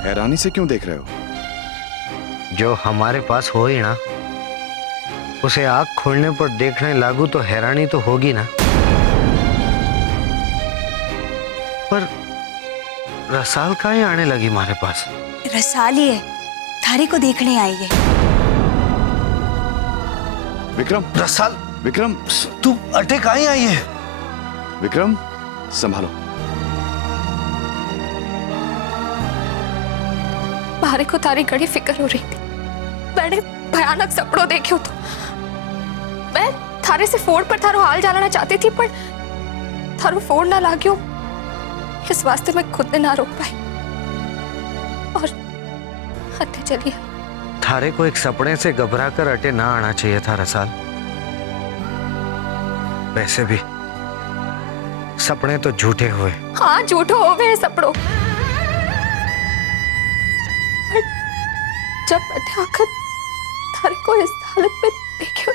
हैरानी से क्यों देख रहे हो? जो हमारे पास हो ही ना, उसे आँख खोलने पर देखने लागू तो हैरानी तो होगी ना। पर रसाल कहाँ आने लगी हमारे पास? रसाल ही है, थारे को देखने आई है। विक्रम, रसाल, विक्रम, तू अटे कहाँ आई है? विक्रम, संभालो। मारे को थारी घड़ी फिक्र हो रही थी। मैंने भयानक सपनों देखे तो मैं थारे से फोन पर थारो हाल जानना चाहती थी, पर थारो फोन ना लाग्यो, इस वास्ते मैं खुद ने ना रोक पाई और हत्या चली। थारे को एक सपने से घबरा कर अटे ना आना चाहिए था रसाल। वैसे भी सपने तो झूठे हुए। हाँ, झूठो हो गए सपनों, पर जब मैंने आकर थारे को इस हालत में देखा,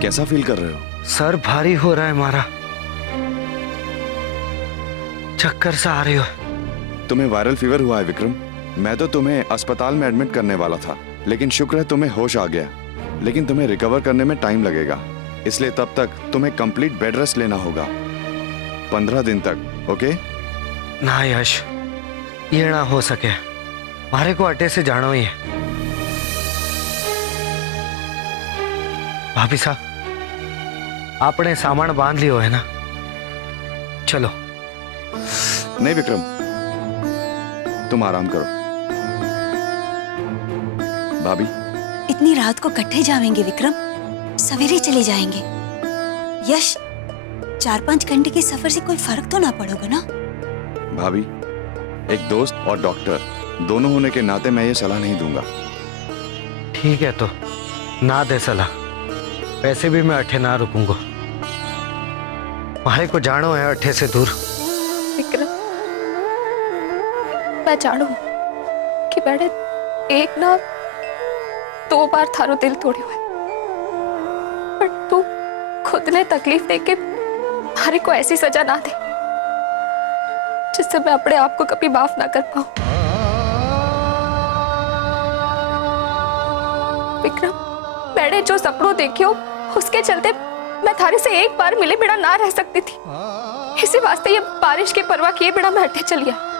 कैसा फील कर रहे हो? सर भारी हो रहा है हमारा, चक्कर सा आ रही हो। तुम्हें वायरल फीवर हुआ है विक्रम। मैं तो तुम्हें अस्पताल में एडमिट करने वाला था, लेकिन शुक्र है तुम्हें होश आ गया। लेकिन तुम्हें रिकवर करने में टाइम लगेगा, इसलिए तब तक तुम्हें कंप्लीट बेड रेस्ट लेना होगा, 15 दिन तक। ओके? ना यश, ये ना हो सके। मारे को अटे से जानो ही है। भाभी साहब, आपने सामान बांध लियो है ना? चलो। नहीं विक्रम, तुम आराम करो। भाभी, इतनी रात को कट्ठे जाएंगे विक्रम? सवेरे चले जाएंगे। यश, 4-5 घंटे के सफर से कोई फर्क तो ना पड़ेगा ना? भाभी, एक दोस्त और डॉक्टर दोनों होने के नाते मैं ये सलाह नहीं दूंगा। ठीक है तो ना दे सलाह। वैसे भी मैं अठे ना रुकूंगा। मारे को जानो है अठे से दूर। विक्रम, मैं जानू कि मैंने एक ना 2 बार थारो दिल तोड़े हुए, पर तू खुद ने तकलीफ देके मारे को ऐसी सजा ना दे जिससे मैं अपने आप को कभी माफ ना कर पाऊं। विक्रम, मैंने जो सपनों देखे हो उसके चलते मैं थारे से एक बार मिले बिना ना रह सकती थी। इसी वास्ते ये बारिश की परवाह किए बिना मैं हटे चली आई।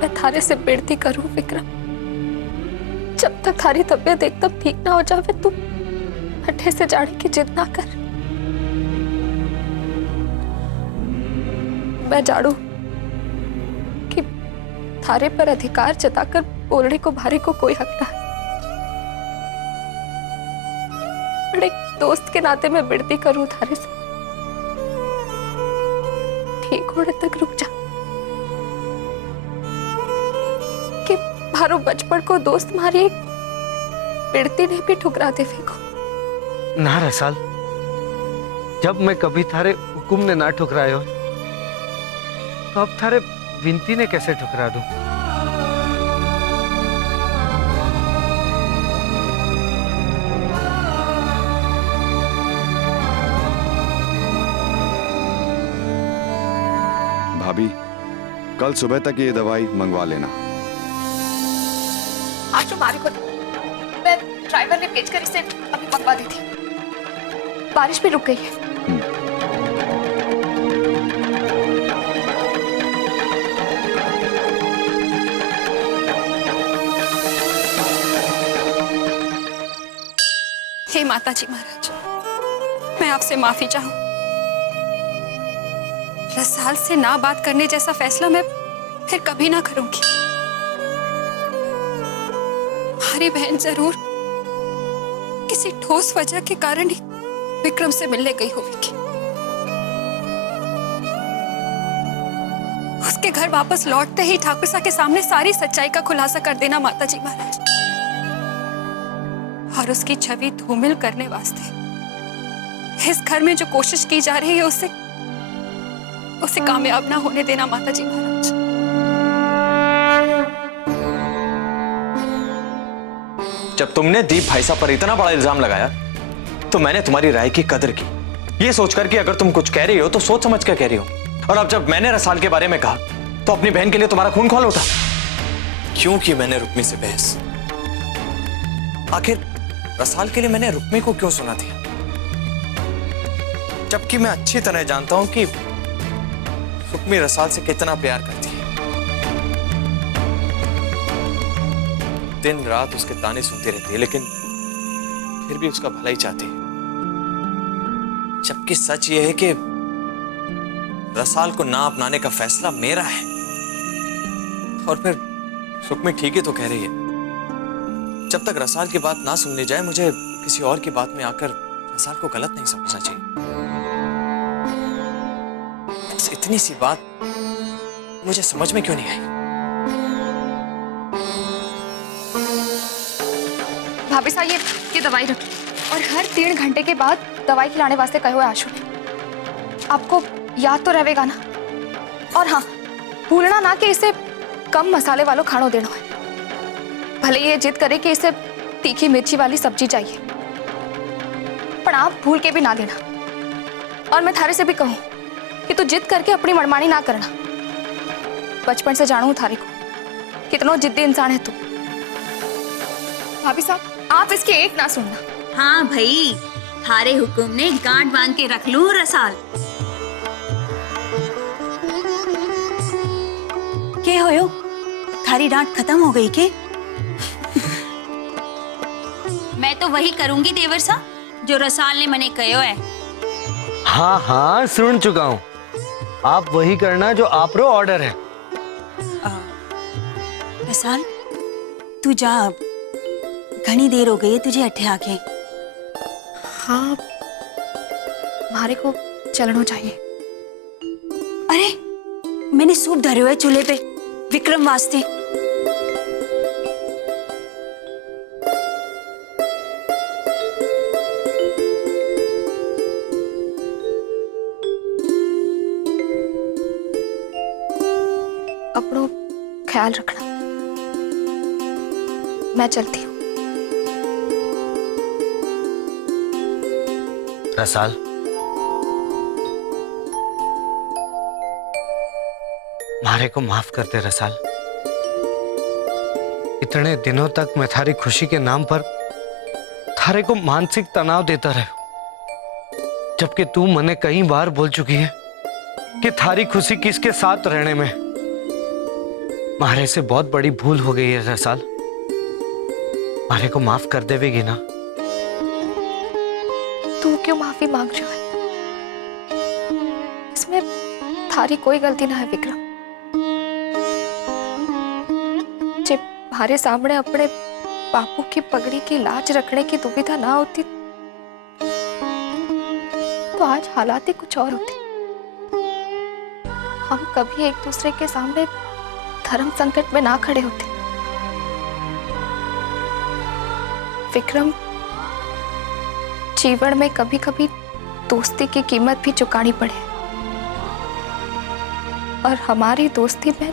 मैं थारे से विनती करूं विक्रम, जब तक थारी तबीयत एकदम ठीक ना हो जावे तू हटे से जाने की जिद ना कर। मैं जानू कि थारे पर अधिकार जताकर बोलने को भारी को कोई हक ना है, पर एक दोस्त के नाते मैं विनती करूं थारे से, ठीक होने तक रुक जा। कि मारो बचपन को दोस्त मारी एक विनती ने भी ठुकरा दे फेंको। ना रसाल, जब मैं कभी थारे हुकुम ने ना ठुकरायो तो अब थारे विनती ने कैसे ठुकरा दूं? भाभी, कल सुबह तक ये दवाई मंगवा लेना। आज तो मारे को मैं ड्राइवर ने भेजकर इसे अभी मंगवा दी थी। बारिश भी रुक गई है। हे माता जी महाराज, मैं आपसे माफी चाहूं। रसाल से ना बात करने जैसा फैसला मैं फिर कभी ना करूंगी। हमारी बहन जरूर किसी ठोस वजह के कारण ही विक्रम से मिलने गई होगी। उसके घर वापस लौटते ही ठाकुर साहब के सामने सारी सच्चाई का खुलासा कर देना माता जी महाराज, और उसकी छवि धूमिल करने वास्ते इस घर में जो कोशिश की जा रही है उसे कामयाब ना होने देना माता जी महाराज। जब तुमने दीप भाई साहब पर इतना बड़ा इल्जाम लगाया तो मैंने तुम्हारी राय की कदर की, ये सोचकर कि अगर तुम कुछ कह रही हो तो सोच समझ कर कह रही हो। और अब जब मैंने रसाल के बारे में कहा तो अपनी बहन के लिए तुम्हारा खून खौल उठा। क्यों की मैंने रुक्मी से बहस? आखिर रसाल के लिए मैंने रुक्मी को क्यों सुना दिया, जबकि मैं अच्छी तरह जानता हूं कि रुक्मी रसाल से कितना प्यार करती है। दिन रात उसके ताने सुनती रहती है, लेकिन फिर भी उसका भला ही चाहती है। जबकि सच यह है कि रसाल को ना अपनाने का फैसला मेरा है। और फिर रुक्मी ठीक ही तो कह रही है, जब तक रसाल की बात ना सुन ली जाए मुझे किसी और की बात में आकर रसाल को गलत नहीं समझना चाहिए। बस इतनी सी बात मुझे समझ में क्यों नहीं आई? भाभी साहब ये दवाई रख, और हर 3 घंटे के बाद दवाई खिलाने वास्ते कहो है आशु ने। आपको याद तो रहेगा ना? और हाँ, भूलना ना कि इसे कम मसाले वालों खानो देना है। भले ये जिद करे कि इसे तीखी मिर्ची वाली सब्जी चाहिए, पर आप भूल के भी ना देना। और मैं थारे से भी कहूं कि तू जिद करके अपनी मनमानी ना करना। बचपन से जानू थारे को, कितना जिद्दी इंसान है तू। भाभी साहब, आप इसकी एक ना सुनना। हाँ भाई, थारे हुकुम ने गांठ बांध के रख लू रसाल। के होयो? थारी डांट खत्म हो गई के? मैं तो वही करूंगी देवर सा जो रसाल ने मने कहो है। हाँ हाँ, सुन चुका हूँ। आप वही करना जो आप रो ऑर्डर है। रसाल, तू जा अब, घनी देर हो गई है तुझे अठे आके। हाँ, हमारे को चलना चाहिए। अरे, मैंने सूप धरे हुए चूल्हे पे विक्रम वास्ते। अपनो ख्याल रखना, मैं चलती हूँ। रसाल, मारे को माफ कर दे रसाल। इतने दिनों तक मैं थारी खुशी के नाम पर थारे को मानसिक तनाव देता रहा, जबकि तू मने कई बार बोल चुकी है कि थारी खुशी किसके साथ रहने में। मारे से बहुत बड़ी भूल हो गई है रसाल, मारे को माफ कर देवेगी ना? तू क्यों माफी मांग रही है? इसमें थारी कोई गलती ना है विक्रम। जब हमारे सामने अपने बापू की पगड़ी की लाज रखने की दुविधा ना होती तो आज हालात ही कुछ और होते। हम कभी एक दूसरे के सामने धर्म संकट में ना खड़े होते। विक्रम, जीवन में कभी कभी दोस्ती की कीमत भी चुकानी पड़े, और हमारी दोस्ती में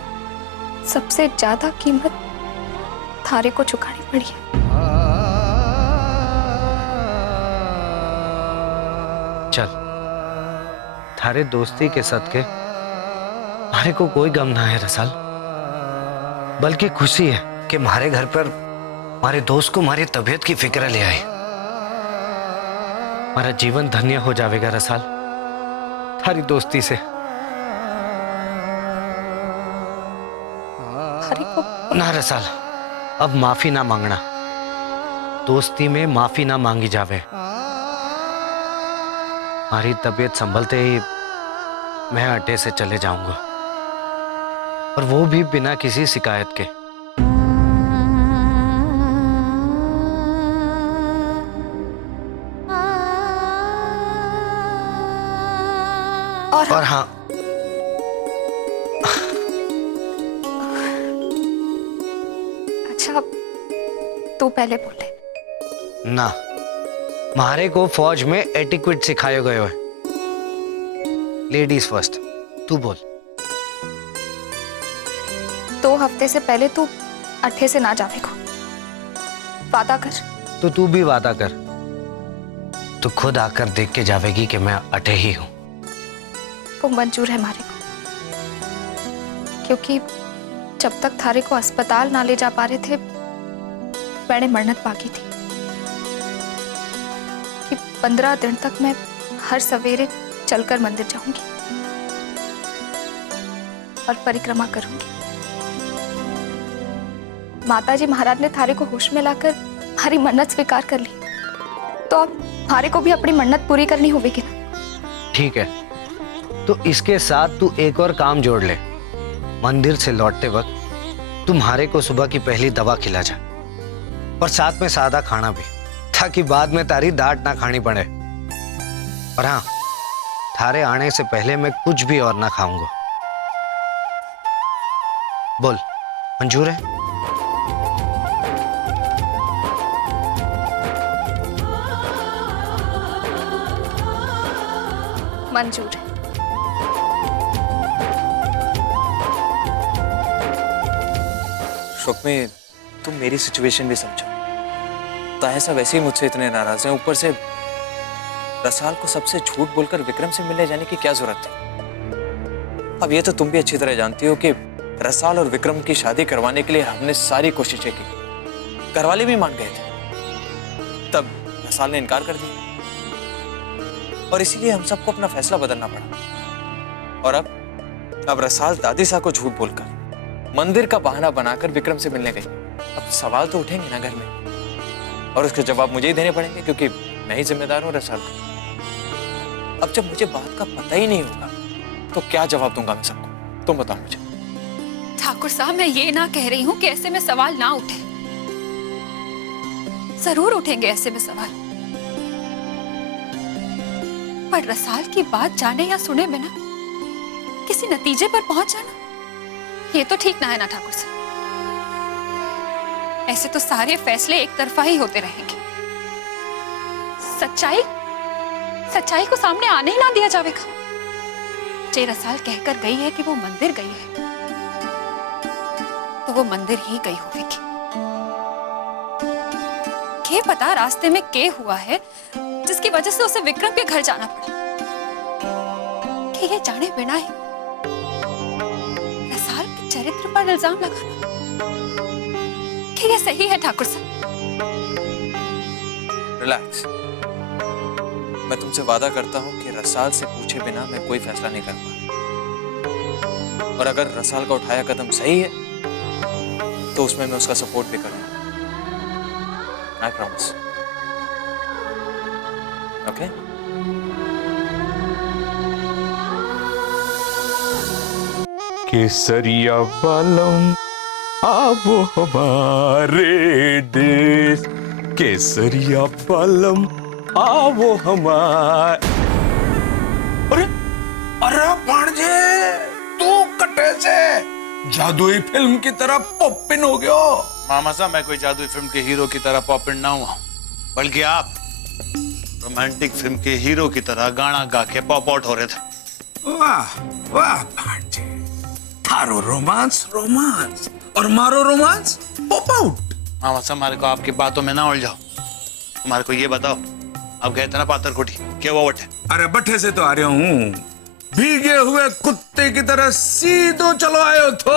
सबसे ज्यादा कीमत थारे को चुकानी पड़ी है। चल, थारे दोस्ती के सदके मारे को कोई गम ना है रसाल, बल्कि खुशी है कि हमारे घर पर हमारे दोस्त को हमारी तबीयत की फिक्र ले आई। हमारा जीवन धन्य हो जाएगा रसाल थारी दोस्ती से। थारे को ना रसाल, अब माफी ना मांगना। दोस्ती में माफी ना मांगी जावे। हमारी तबीयत संभलते ही मैं अड्डे से चले जाऊंगा, और वो भी बिना किसी शिकायत के। और हाँ, अच्छा, तू पहले बोले। ना, मारे को फौज में एटिक्वेट सिखाया गया है। लेडीज फर्स्ट, तू बोल। 2 हफ्ते से पहले तू अट्ठे से ना जावे को वादा कर। तो तू भी वादा कर, तू खुद आकर देख के जावेगी कि मैं अटे ही हूं। वो मंजूर है मारे को, क्योंकि जब तक थारे को अस्पताल ना ले जा पा रहे थे मैंने मन्नत मांगी थी कि 15 दिन तक मैं हर सवेरे चलकर मंदिर जाऊंगी और परिक्रमा करूंगी। माताजी महाराज ने थारे को होश में लाकर हमारी मन्नत स्वीकार कर ली, तो अब थारे को भी अपनी मन्नत पूरी करनी होगी ना। ठीक है, तो इसके साथ तू एक और काम जोड़ ले। मंदिर से लौटते वक्त तुम्हारे को सुबह की पहली दवा खिला जा, और साथ में सादा खाना भी, ताकि बाद में तारी डांट ना खानी पड़े। और हाँ, थारे आने से पहले मैं कुछ भी और ना खाऊंगा। बोल, मंजूर है? मंजूर है। रुक्मी, तुम मेरी सिचुएशन भी समझो। तायसा वैसे ही मुझसे इतने नाराज हैं, ऊपर से रसाल को सबसे झूठ बोलकर विक्रम से मिलने जाने की क्या जरूरत थी। अब ये तो तुम भी अच्छी तरह जानती हो कि रसाल और विक्रम की शादी करवाने के लिए हमने सारी कोशिशें की, घरवाले भी मान गए थे, तब रसाल ने इनकार कर दिया और इसीलिए हम सबको अपना फैसला बदलना पड़ा। और अब रसाल दादी साहब को झूठ बोलकर मंदिर का बहाना बनाकर विक्रम से मिलने गई। अब सवाल तो उठेंगे ना घर में, और उसके जवाब मुझे ही देने पड़ेंगे, क्योंकि मैं ही जिम्मेदार हूं रसाल का। अब जब मुझे बात का पता ही नहीं होगा तो क्या जवाब दूंगा मैं सबको, तुम बताओ मुझे। ठाकुर साहब, मैं ये ना कह रही हूँ कि ऐसे में सवाल ना उठे, जरूर उठेंगे ऐसे में सवाल, पर रसाल की बात जाने या सुने बिना किसी नतीजे पर पहुंच जाना, ये तो ठीक ना है ना ठाकुर साहब। ऐसे तो सारे फैसले एक तरफा ही होते रहेंगे। सच्चाई को सामने आने ही ना दिया जाएगा। जे रसाल कहकर गई है कि वो मंदिर गई है, तो वो मंदिर ही गई होगी। के पता रास्ते में के हुआ है जिसकी वजह से उसे विक्रम के घर जाना पड़ा। कि ये जाने बिना ही रसाल के चरित्र पर इल्जाम लगाना, कि ये सही है ठाकुर साहब? रिलैक्स, मैं तुमसे वादा करता हूं कि रसाल से पूछे बिना मैं कोई फैसला नहीं करूंगा, और अगर रसाल का उठाया कदम सही है तो उसमें मैं उसका सपोर्ट भी करूंगा। I promise. ओके? केसरिया बालम आवो हमारे देश, केसरिया बालम आवो हमारे। अरे अरे भांजे, तू कटे से जादुई फिल्म की तरह पॉपिन हो गया। मामा साहब, मैं कोई जादुई फिल्म के हीरो की तरह पॉपिन ना हुआ, बल्कि आप रोमांटिक फिल्म के हीरो की तरह गाना गा के पॉप आउट हो रहे थे। वाह वाह भांजे, थारो रोमांस रोमांस और मारो रोमांस पॉप आउट। मामा साहब, हमारे को आपकी बातों में ना उलझाओ। हमारे को ये बताओ, आप गए थे ना पातर कोठी, क्या हुआ बटे? अरे बट्ठे से तो आ रहा हूँ, भीगे हुए कुत्ते की तरह सीधो चलो आयो तो।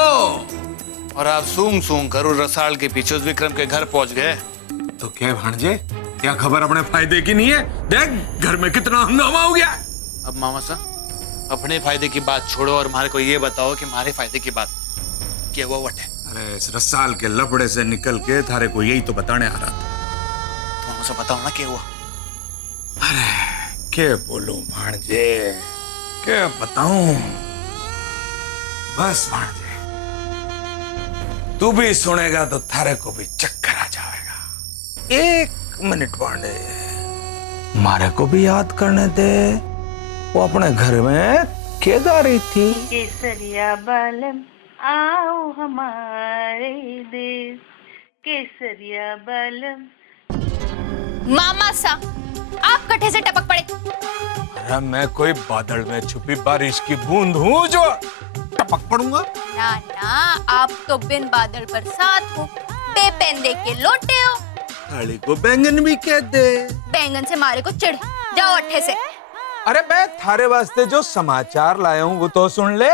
और आप सूंघ सूंघ कर उस रसाल के पीछे उस विक्रम के घर पहुंच गए। तो क्या भांजे, क्या खबर अपने फायदे की नहीं है? देख घर में कितना हंगामा हो गया। अब मामा साहब, अपने फायदे की बात छोड़ो और हमारे को ये बताओ कि हमारे फायदे की बात क्या हुआ बटे? अरे इस रसाल के लपड़े से निकल के थारे को यही तो बताने आ रहा था। तो मामा साहब बताओ ना क्या हुआ। अरे क्या बोलूं भांजे, क्या बताऊं। बस भांजे, तू भी सुनेगा तो थारे को भी चक्कर आ जाएगा। एक मिनट भांजे, मारे को भी याद करने दे, वो अपने घर में क्या गा रही थी? केसरिया बालम आओ हमारे देश, केसरिया बालम। मामा सा, आप कट्ठे से टपक पड़े। अरे मैं कोई बादल में छुपी बारिश की बूंद हूँ जो टपक पड़ूंगा? ना ना, आप तो बिन बादल बरसात हो, बेपेन दे के लौटे हो। थाली को बैंगन भी कह दे। बैंगन से मारे को चिढ़, जाओ अट्ठे से। अरे मैं थारे वास्ते जो समाचार लाया हूँ वो तो सुन ले।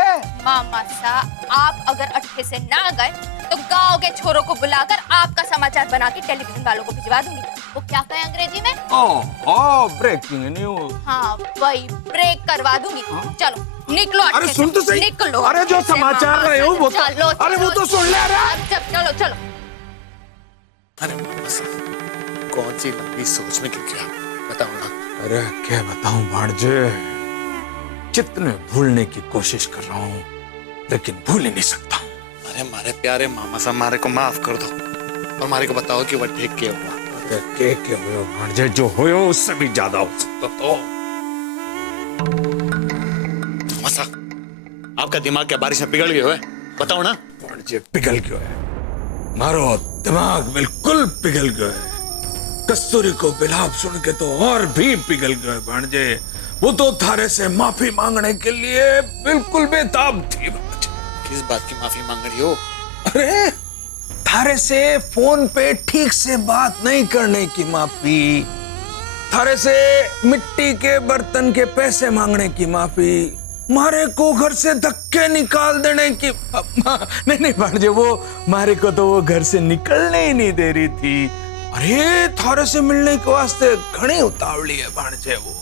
मामा सा, आप अगर अट्ठे से ना गए तो गांव के छोरों को बुलाकर आपका समाचार बना के टेलीविजन वालों को भिजवा दूंगी। वो क्या कहे अंग्रेजी में? ओह, ब्रेकिंग न्यूज। हाँ वही, ब्रेक करवा दूंगी। चलो निकलो अट्ठे अरे से। सुन तो सही। निकलो। अरे जो अट्ठे से, समाचार मामा लाए हो वो सा, चलो, अरे वो तो सुन ले। अरे चलो चलो। अरे कौन सी लंबी सोच में गिर गया, बताओ ना। अरे क्या बताऊं भांजे, जितने भूलने की कोशिश कर रहा हूँ लेकिन भूल ही नहीं सकता। अरे हमारे प्यारे मामा साहब, हमारे को माफ कर दो और हमारे को बताओ कि वह ठीक क्या हुआ। अरे क्या हुआ भांजे, जो हुआ उससे भी ज्यादा हो सकता तो। मामा साहब, आपका दिमाग क्या बारिश में पिघल गया है? बताओ ना। भांजे पिघल गयो है, मारो दिमाग बिल्कुल पिघल गयो है। कस्तूरी को बिलाप सुन के तो और भी पिघल गए भांजे। वो तो थारे से माफी मांगने के लिए बिल्कुल बेताब थी। किस बात की माफी मांग रही हो? अरे थारे से फोन पे ठीक से बात नहीं करने की माफी, थारे से मिट्टी के बर्तन के पैसे मांगने की माफी, मारे को घर से धक्के निकाल देने की। नहीं भांजे, वो मारे को तो वो घर से निकलने ही नहीं दे रही थी। अरे थारे से मिलने के वास्ते घनी उतावली है भांजे। वो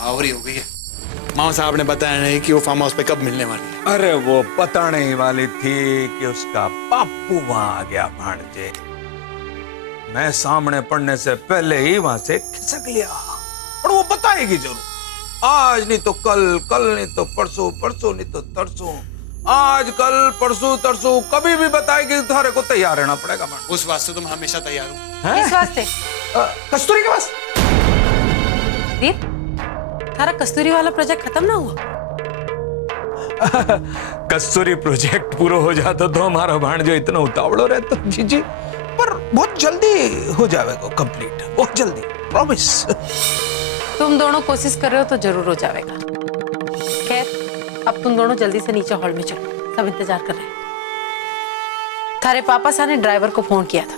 आवरी हो गई है। मामा साहब ने बताया नहीं कि वो फार्म हाउस पे कब मिलने वाली है। अरे वो बताने ही वाली थी कि उसका बापू वहां आ गया भांजे। मैं सामने पड़ने से पहले ही वहां से खिसक लिया, और वो बताएगी जरूर। आज नहीं तो कल, कल नहीं तो परसों, परसों नहीं तो तरसों, आज कल परसों तरसों कभी भी बताएगी। थारे को तैयार रहना पड़ेगा भांजे। उस वास्ते तो मैं हमेशा तैयार हूँ। किस वास्ते? कस्तूरी के पास। दीप, थारा कस्तूरी वाला प्रोजेक्ट खत्म ना हुआ? कस्तूरी प्रोजेक्ट पूरा हो जाता तो हमारा भांजे इतना उतावड़ो रहता जी, पर बहुत जल्दी हो जाएगा कंप्लीट, बहुत जल्दी, प्रॉमिस। तुम दोनों कोशिश कर रहे हो तो जरूर हो जाएगा। खैर, अब तुम दोनों जल्दी से नीचे हॉल में चलो, सब इंतजार कर रहे हैं। थारे पापा सा ने ड्राइवर को फोन किया था,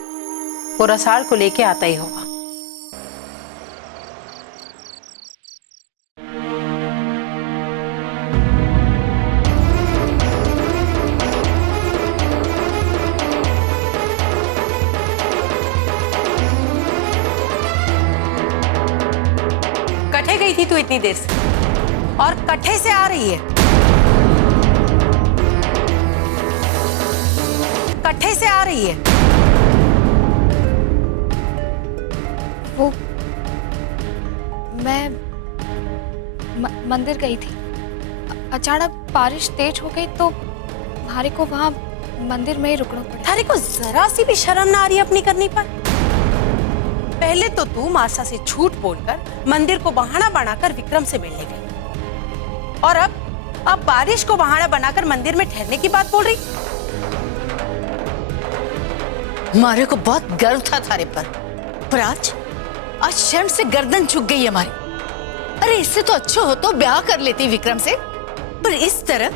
वो रसाल को लेके आता ही होगा। कठे गई थी तू इतनी देर से, और कठे से आ रही है। कठे से आ रही है। वो मैं मंदिर गई थी। अचानक बारिश तेज हो गई तो हमारे को वहां मंदिर में ही रुकना पड़ा। थारे को जरा सी भी शर्म ना आ रही अपनी करनी पर? पहले तो तू मासा से झूठ बोलकर मंदिर को बहाना बनाकर विक्रम से मिलने गई, और अब बारिश को बहाना बनाकर मंदिर में ठहरने की बात बोल रही। मारे को बहुत गर्व था थारे पर आज शर्म से गर्दन झुक गई हमारी। अरे इससे तो अच्छा हो तो ब्याह कर लेती विक्रम से, पर इस तरह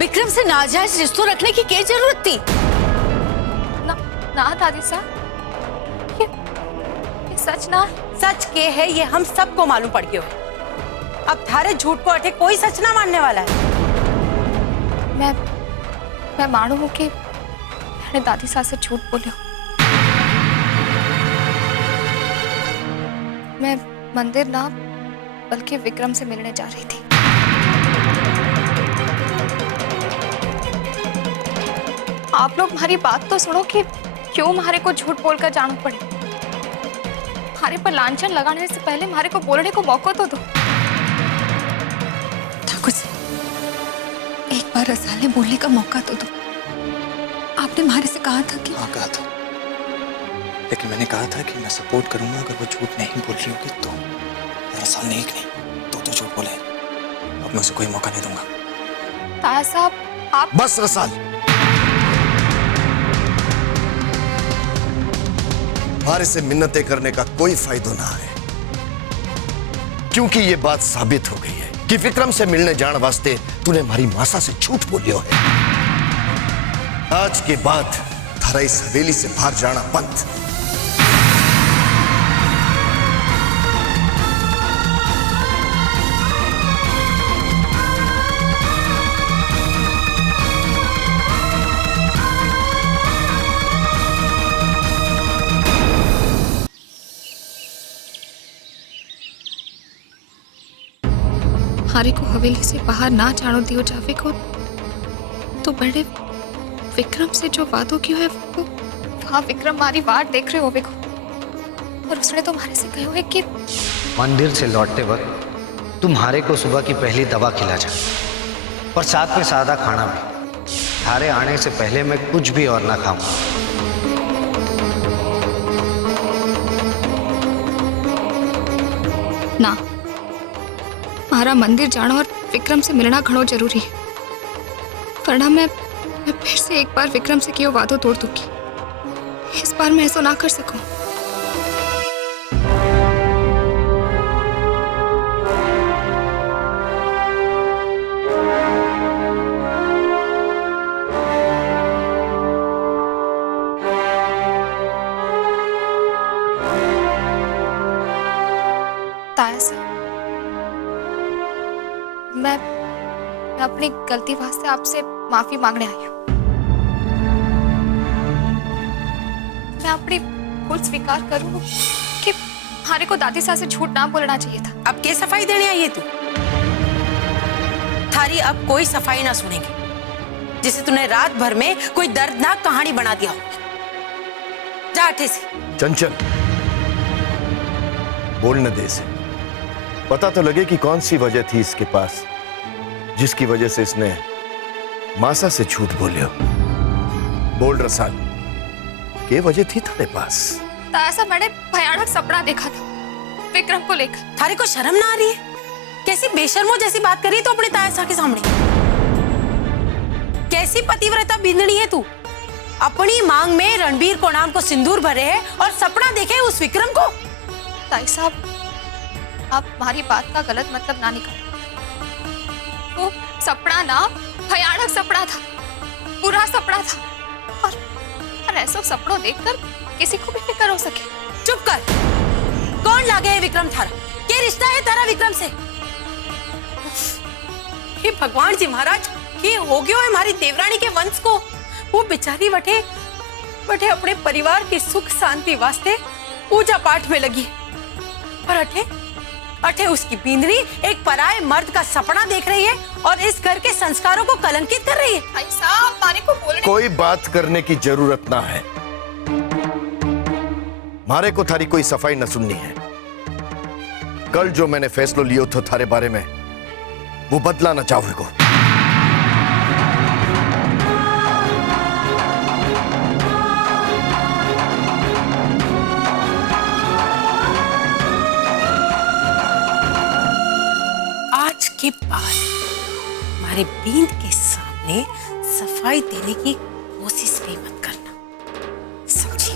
विक्रम से नाजायज रिश्तों रखने की क्या जरूरत थी? ना दादी साहब, ये सच ना। सच के है ये हम सबको मालूम पड़ गया है। अब थारे झूठ को अठे कोई सच ना मानने वाला है। मैं मानू हूं कि मैंने दादी साहब से झूठ बोली हूं। मैं मंदिर ना बल्कि विक्रम से मिलने जा रही थी। आप लोग हमारी बात तो सुनो कि क्यों हमारे को झूठ बोलकर जाना पड़े। हमारे पर लांछन लगाने से पहले हमारे को बोलने को मौका तो दो। ठाकुर से एक बार रसाले बोलने का मौका तो दो। आपने हमारे से कहा था कि हाँ कहा था, लेकिन मैंने कहा था कि मैं सपोर्ट करूंगा अगर वो झूठ नहीं बोल रही होगी तो। रसाल ने एक नहीं तो झूठ बोले, अब मैं उसे कोई मौका नहीं दूंगा। ताया साहब आप बस रसाल, हमारे से मिन्नतें करने का कोई फायदा ना है, क्योंकि ये बात साबित हो गई है कि विक्रम से मिलने जाने वास्ते तूने हमारी मासा से झूठ बोलियो है। आज के बाद थारा इस हवेली से बाहर जाना बंद। थारे को हवेली से बाहर ना जानो दियो जावे को, तो बड़े विक्रम से जो वादों की है वो वहाँ विक्रम मारी वाट देख रहे होवे को, और उसने तुम्हारे से कहो है कि मंदिर से लौटते वक्त तुम्हारे को सुबह की पहली दवा खिला जाए और साथ में सादा खाना भी। थारे आने से पहले मैं कुछ भी और ना खाऊंगा। ना, मारा मंदिर जाना और विक्रम से मिलना घणो जरूरी है, वरना मैं फिर से एक बार विक्रम से कियो वादो तोड़ दूंगी। इस बार मैं ऐसा ना कर सकूं। ताया से मैं अपनी गलती वास्ते आपसे माफी मांगने आई हूँ। मैं अपनी भूल स्वीकार करूँ कि हमारे को दादी सास से झूठ ना बोलना चाहिए था। अब क्या सफाई देने आई है तू? थारी अब कोई सफाई ना सुनेगी, जिसे तूने रात भर में कोई दर्दनाक कहानी बना दिया होगी। जा अठे से। चंचल, बोलने दे इसे, पता तो लगे कि कौन सी वजह थी इसके पास जिसकी वजह से इसने मासा से झूठ बोलियो। बोल रसाल, क्या वजह थी तेरे पास? ऐसा मैंने भयानक सपना देखा था विक्रम को लेकर। थारे को शर्म ना आ रही है? कैसी बेशर्मो जैसी बात कर रही है तो अपने ताया के सामने। कैसी पतिव्रता बिंदनी है तू? अपनी मांग में रणबीर को नाम को सिंदूर भरे है और सपना देखे उस विक्रम को। ताई साहब, आप हमारी बात का गलत मतलब ना निकालो। वो सपना ना भयानक सपना था, बुरा सपना था, और ऐसा सपनों देखकर किसी को भी फिक्र हो सके। चुप कर। कौन लागे है विक्रम थारा? क्या रिश्ता है तारा विक्रम से? हे भगवान जी महाराज, ये हो गयो है हमारी देवरानी के वंश को। वो बेचारी बटे अपने परिवार की सुख शांति वास्ते पूजा पाठ में लगी, और अठे उसकी बींदनी एक पराये मर्द का सपना देख रही है और इस घर के संस्कारों को कलंकित कर रही है। भाई साहब, मारे को बोलने कोई बात करने की जरूरत ना है। मारे को थारी कोई सफाई न सुननी है। कल जो मैंने फैसलो लियो था थारे बारे में, वो बदला ना चाहोगे। आज के बाद हमारे बींद के सामने सफाई देने की कोशिश भी मत करना, समझी?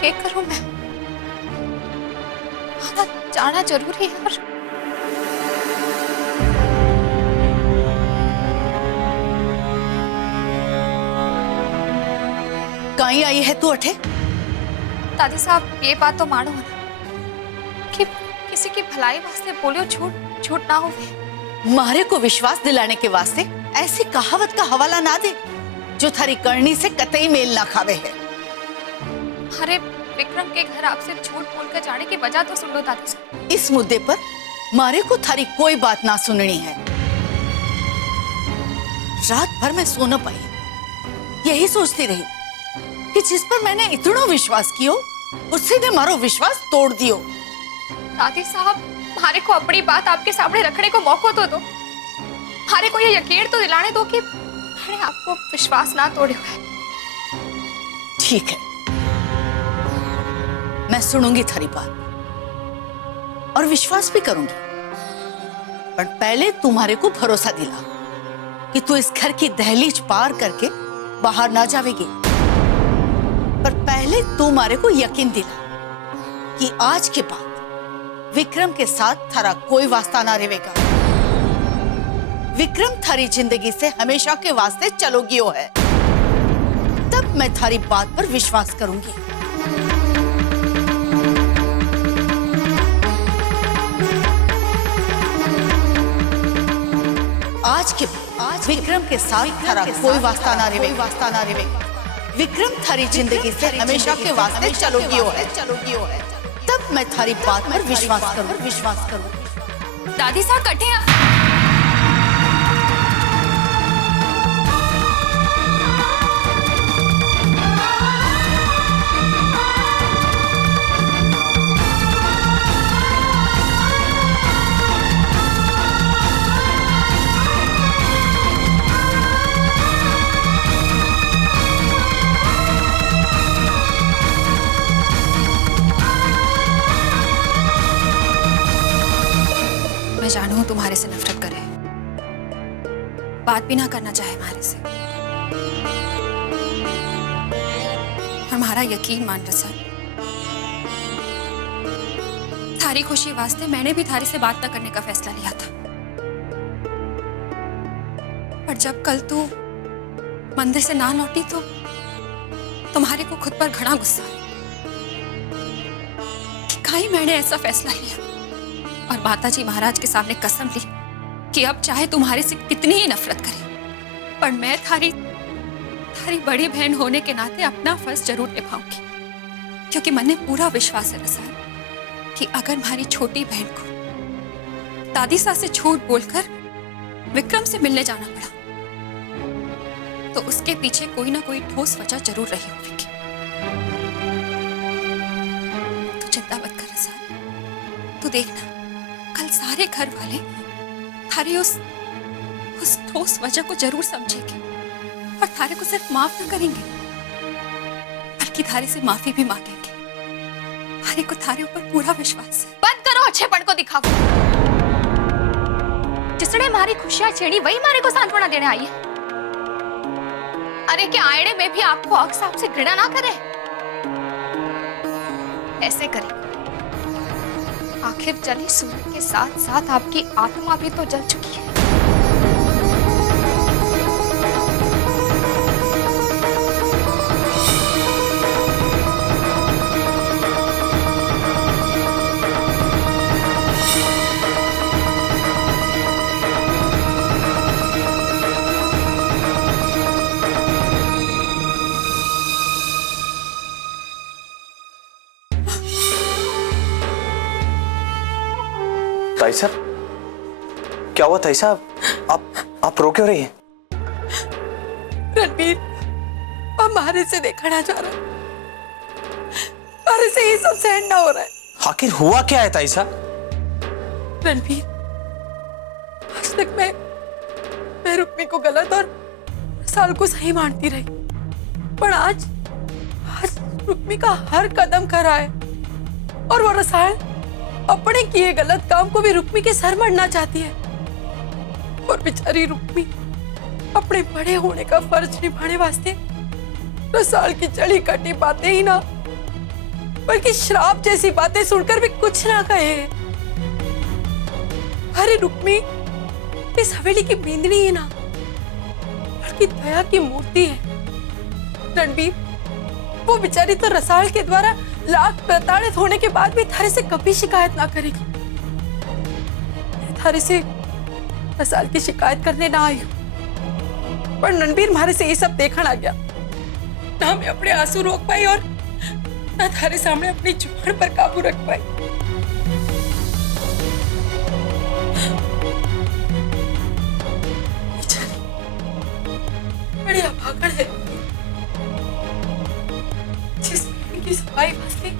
क्या करूं मैं? आना जाना जरूरी है। और कहीं आई है तू अठे? दादी साहब, ये बात तो मानो ना कि किसी की भलाई वास्ते बोलियो झूठ ना हो। मारे को विश्वास दिलाने के वास्ते ऐसी कहावत का हवाला ना दे जो थारी करनी से कतई मेल ना खावे है। अरे विक्रम के घर आपसे झूठ बोलकर जाने की वजह तो सुन लो दादी साहब। इस मुद्दे पर मारे को थारी कोई बात ना सुननी है। रात भर में सो न पाई, यही सोचती रही कि जिस पर मैंने इतना विश्वास कियो उससे ने मारो विश्वास तोड़ दियो। दादी साहब, हमारे को अपनी बात आपके सामने रखने को मौका तो दो। हमारे को ये यकीन तो दिलाने दो कि मैंने आपको विश्वास ना तोड़े हुए। ठीक है, मैं सुनूंगी थारी बात और विश्वास भी करूंगी, पर पहले तुम्हारे को भरोसा दिला कि तू इस घर की दहलीज पार करके बाहर ना जावेगी। पर पहले तू मारे को यकीन दिला कि आज के बाद विक्रम के साथ थारा कोई वास्ता ना रहेगा। विक्रम थारी जिंदगी से हमेशा के वास्ते चलोगी है, तब मैं थारी बात पर विश्वास करूंगी। आज विक्रम के साथ थारा कोई वास्ता ना रहेगा। विक्रम थारी जिंदगी से हमेशा के वास्ते चलोगी है तब मैं थारी बात पर विश्वास करूं। दादी साहब कटे मैं जानू तुम्हारे से नफरत करे, बात भी ना करना चाहे हमारे से, हमारा यकीन मान रसल। थारी खुशी वास्ते मैंने भी थारी से बात न करने का फैसला लिया था, पर जब कल तू मंदिर से ना लौटी तो तुम्हारे को खुद पर घना गुस्सा कि काहे मैंने ऐसा फैसला लिया, और माताजी महाराज के सामने कसम ली कि अब चाहे तुम्हारे से कितनी ही नफरत करे, पर मैं थारी बड़ी बहन होने के नाते अपना फर्ज जरूर निभाऊंगी, क्योंकि मन में पूरा विश्वास है रसाल कि अगर हमारी छोटी बहन को दादी सास से झूठ बोलकर विक्रम से मिलने जाना पड़ा तो उसके पीछे कोई ना कोई ठोस वजह जरूर रही होगी। तू चिंता मत कर रसाल, तू देखना कल सारे घर वाले थारी उस ठोस वजह को जरूर समझेंगे और थारे को सिर्फ माफ न करेंगे बल्कि थारे से माफी भी मांगेंगे। थारे को थारे ऊपर पूरा विश्वास है। बंद करो अच्छेपन को दिखाओ। जिसने हमारी खुशियां छेड़ी वही हमारे को सांत्वना देने आई है। अरे क्या आईने में भी आपको अक्स आपसे घृणा ना करे? ऐसे करे, आखिर जली सूर्य के साथ साथ आपकी आत्मा भी तो जल चुकी है। ताई साहब, क्या हुआ ताई साहब? आप रो क्यों रही हैं? रणबीर, हमारे से देखा ना जा रहा, हमारे से ये सब सहन ना हो रहा है। आखिर हुआ क्या है ताई साहब? रणबीर, आज तक मैं रुक्मी को गलत और रसाल को सही मानती रही, पर आज रुक्मी का हर कदम खरा है और वो रसाल अपने किए गलत काम को भी रुक्मी के सर मढ़ना चाहती है। और बेचारी रुक्मी अपने बड़े होने का फर्ज निभाने वास्ते रसाल की चली कटी बातें ही ना बल्कि श्राप जैसी बातें सुनकर भी कुछ ना कहे। अरे रुक्मी इस हवेली की मेंदनी है ना बल्कि दया की मूर्ति है। रणबीर, वो बेचारी तो रसाल के द्वारा लाख प्रताड़ित होने के बाद भी थारे से कभी शिकायत ना करेगी। थारे से रसाल की शिकायत करने ना आई हूं, पर रणबीर हमारे से ये सब देखा आ गया, ना मैं अपने आंसू रोक पाई और ना थारे सामने अपनी जुबान पर काबू रख पाई। बड़ी अभागन है की सफाई वास्ते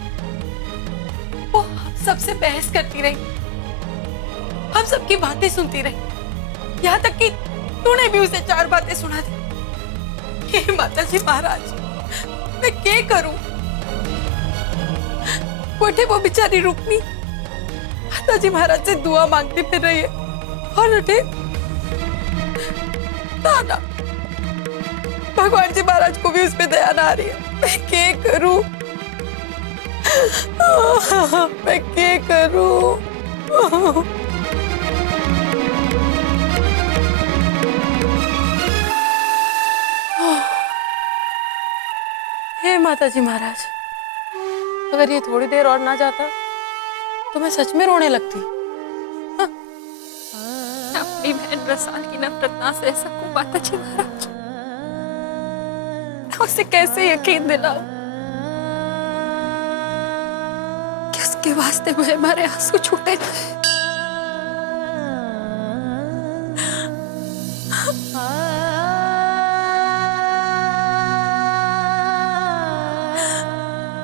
वो हम सबसे बहस करती रही, हम सबकी बातें सुनती रही, यहाँ तक कि तूने भी उसे 4 बातें सुना दी। हे माताजी महाराज, मैं क्या करूं? उठे वो बेचारी रुक्मी माताजी महाराज से दुआ मांगती फिर रही है और उठे ना भगवान जी महाराज को भी उस पे दया ना आ रही है। मैं क्या करूं? मैं क्या करूं? हे माताजी महाराज, अगर ये थोड़ी देर और ना जाता तो मैं सच में रोने लगती। अपनी बहन रसाल की नफरत ना सह सकूं माताजी महाराज, उसे कैसे यकीन दिलाऊं कि उसके वास्ते में हमारे आंसू छूटे ना।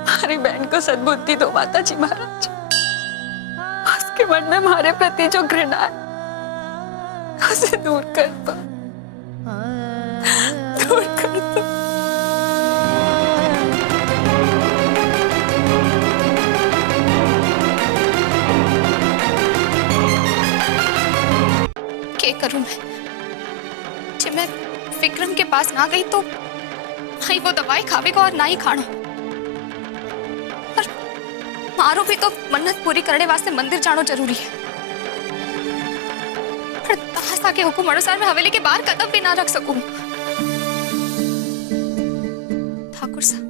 हमारी बहन को सद्बुद्धि दो माता जी महाराज। उसके मन में हमारे प्रति जो घृणा है उसे दूर कर दो, दूर कर दो। क्या करूं मैं? जब मैं विक्रम के पास ना गई तो भाई वो दवाई खावेगा और ना ही खाना। और मारो भी तो मन्नत पूरी करने वास्ते मंदिर जाना जरूरी है। पर तासा के हुक्म अनुसार मैं हवेली के बाहर कदम भी ना रख सकूं। ठाकुर साहब,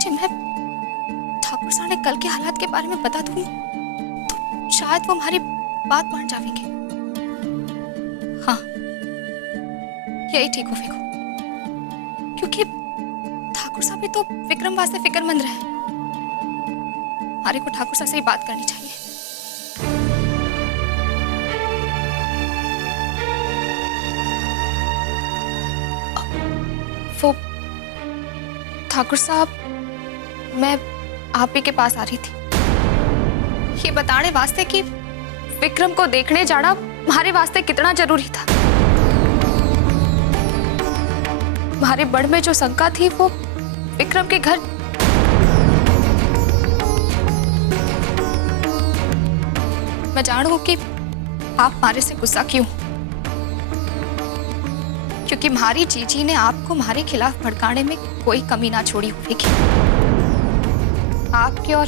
जब मैं ठाकुर साहब ने कल के हालात के बारे में बता दूं तो शायद वो हमारी बात मान जाएंगे। हाँ, यही ठीक होगा, क्योंकि ठाकुर साहब भी तो विक्रम वास्ते फिक्रमंद रहे। हमारे को ठाकुर साहब से ही बात करनी चाहिए। वो ठाकुर साहब, मैं आप ही के पास आ रही थी ये बताने वास्ते कि विक्रम को देखने जाना हमारे वास्ते कितना जरूरी था। हमारे बड़ में जो शंका थी वो विक्रम के घर मैं जानू कि आप हमारे से गुस्सा क्यों, क्योंकि हमारी जीजी ने आपको हमारे खिलाफ भड़काने में कोई कमी ना छोड़ी होगी। आपके और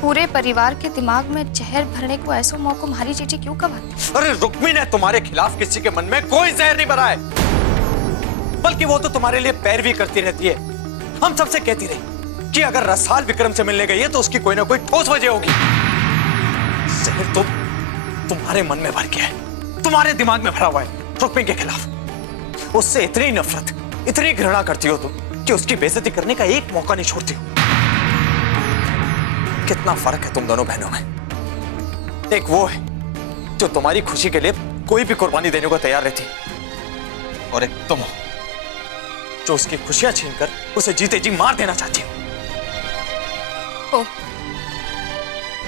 पूरे परिवार के दिमाग में जहर भरने को ऐसा मौका हमारी जीजी क्यों कमाती? अरे रुक्मी ने तुम्हारे खिलाफ किसी के मन में कोई जहर नहीं भरा है, बल्कि वो तो तुम्हारे लिए पैरवी करती रहती है। हम सबसे कहती रही कि अगर रसाल विक्रम से मिलने गई है तो उसकी कोई ना कोई ठोस वजह होगी। जहर तो तुम्हारे मन में भर गया है, तुम्हारे दिमाग में भरा हुआ है रुक्मी के खिलाफ। उससे इतनी नफरत, इतनी घृणा करती हो तुम कि उसकी बेइज्जती करने का एक मौका नहीं छोड़ती हो। कितना फर्क है तुम दोनों बहनों में। एक वो है जो तुम्हारी खुशी के लिए कोई भी कुर्बानी देने को तैयार रहती, और एक तुम हो जो उसकी खुशियां छीनकर उसे जीते जी मार देना चाहती हो।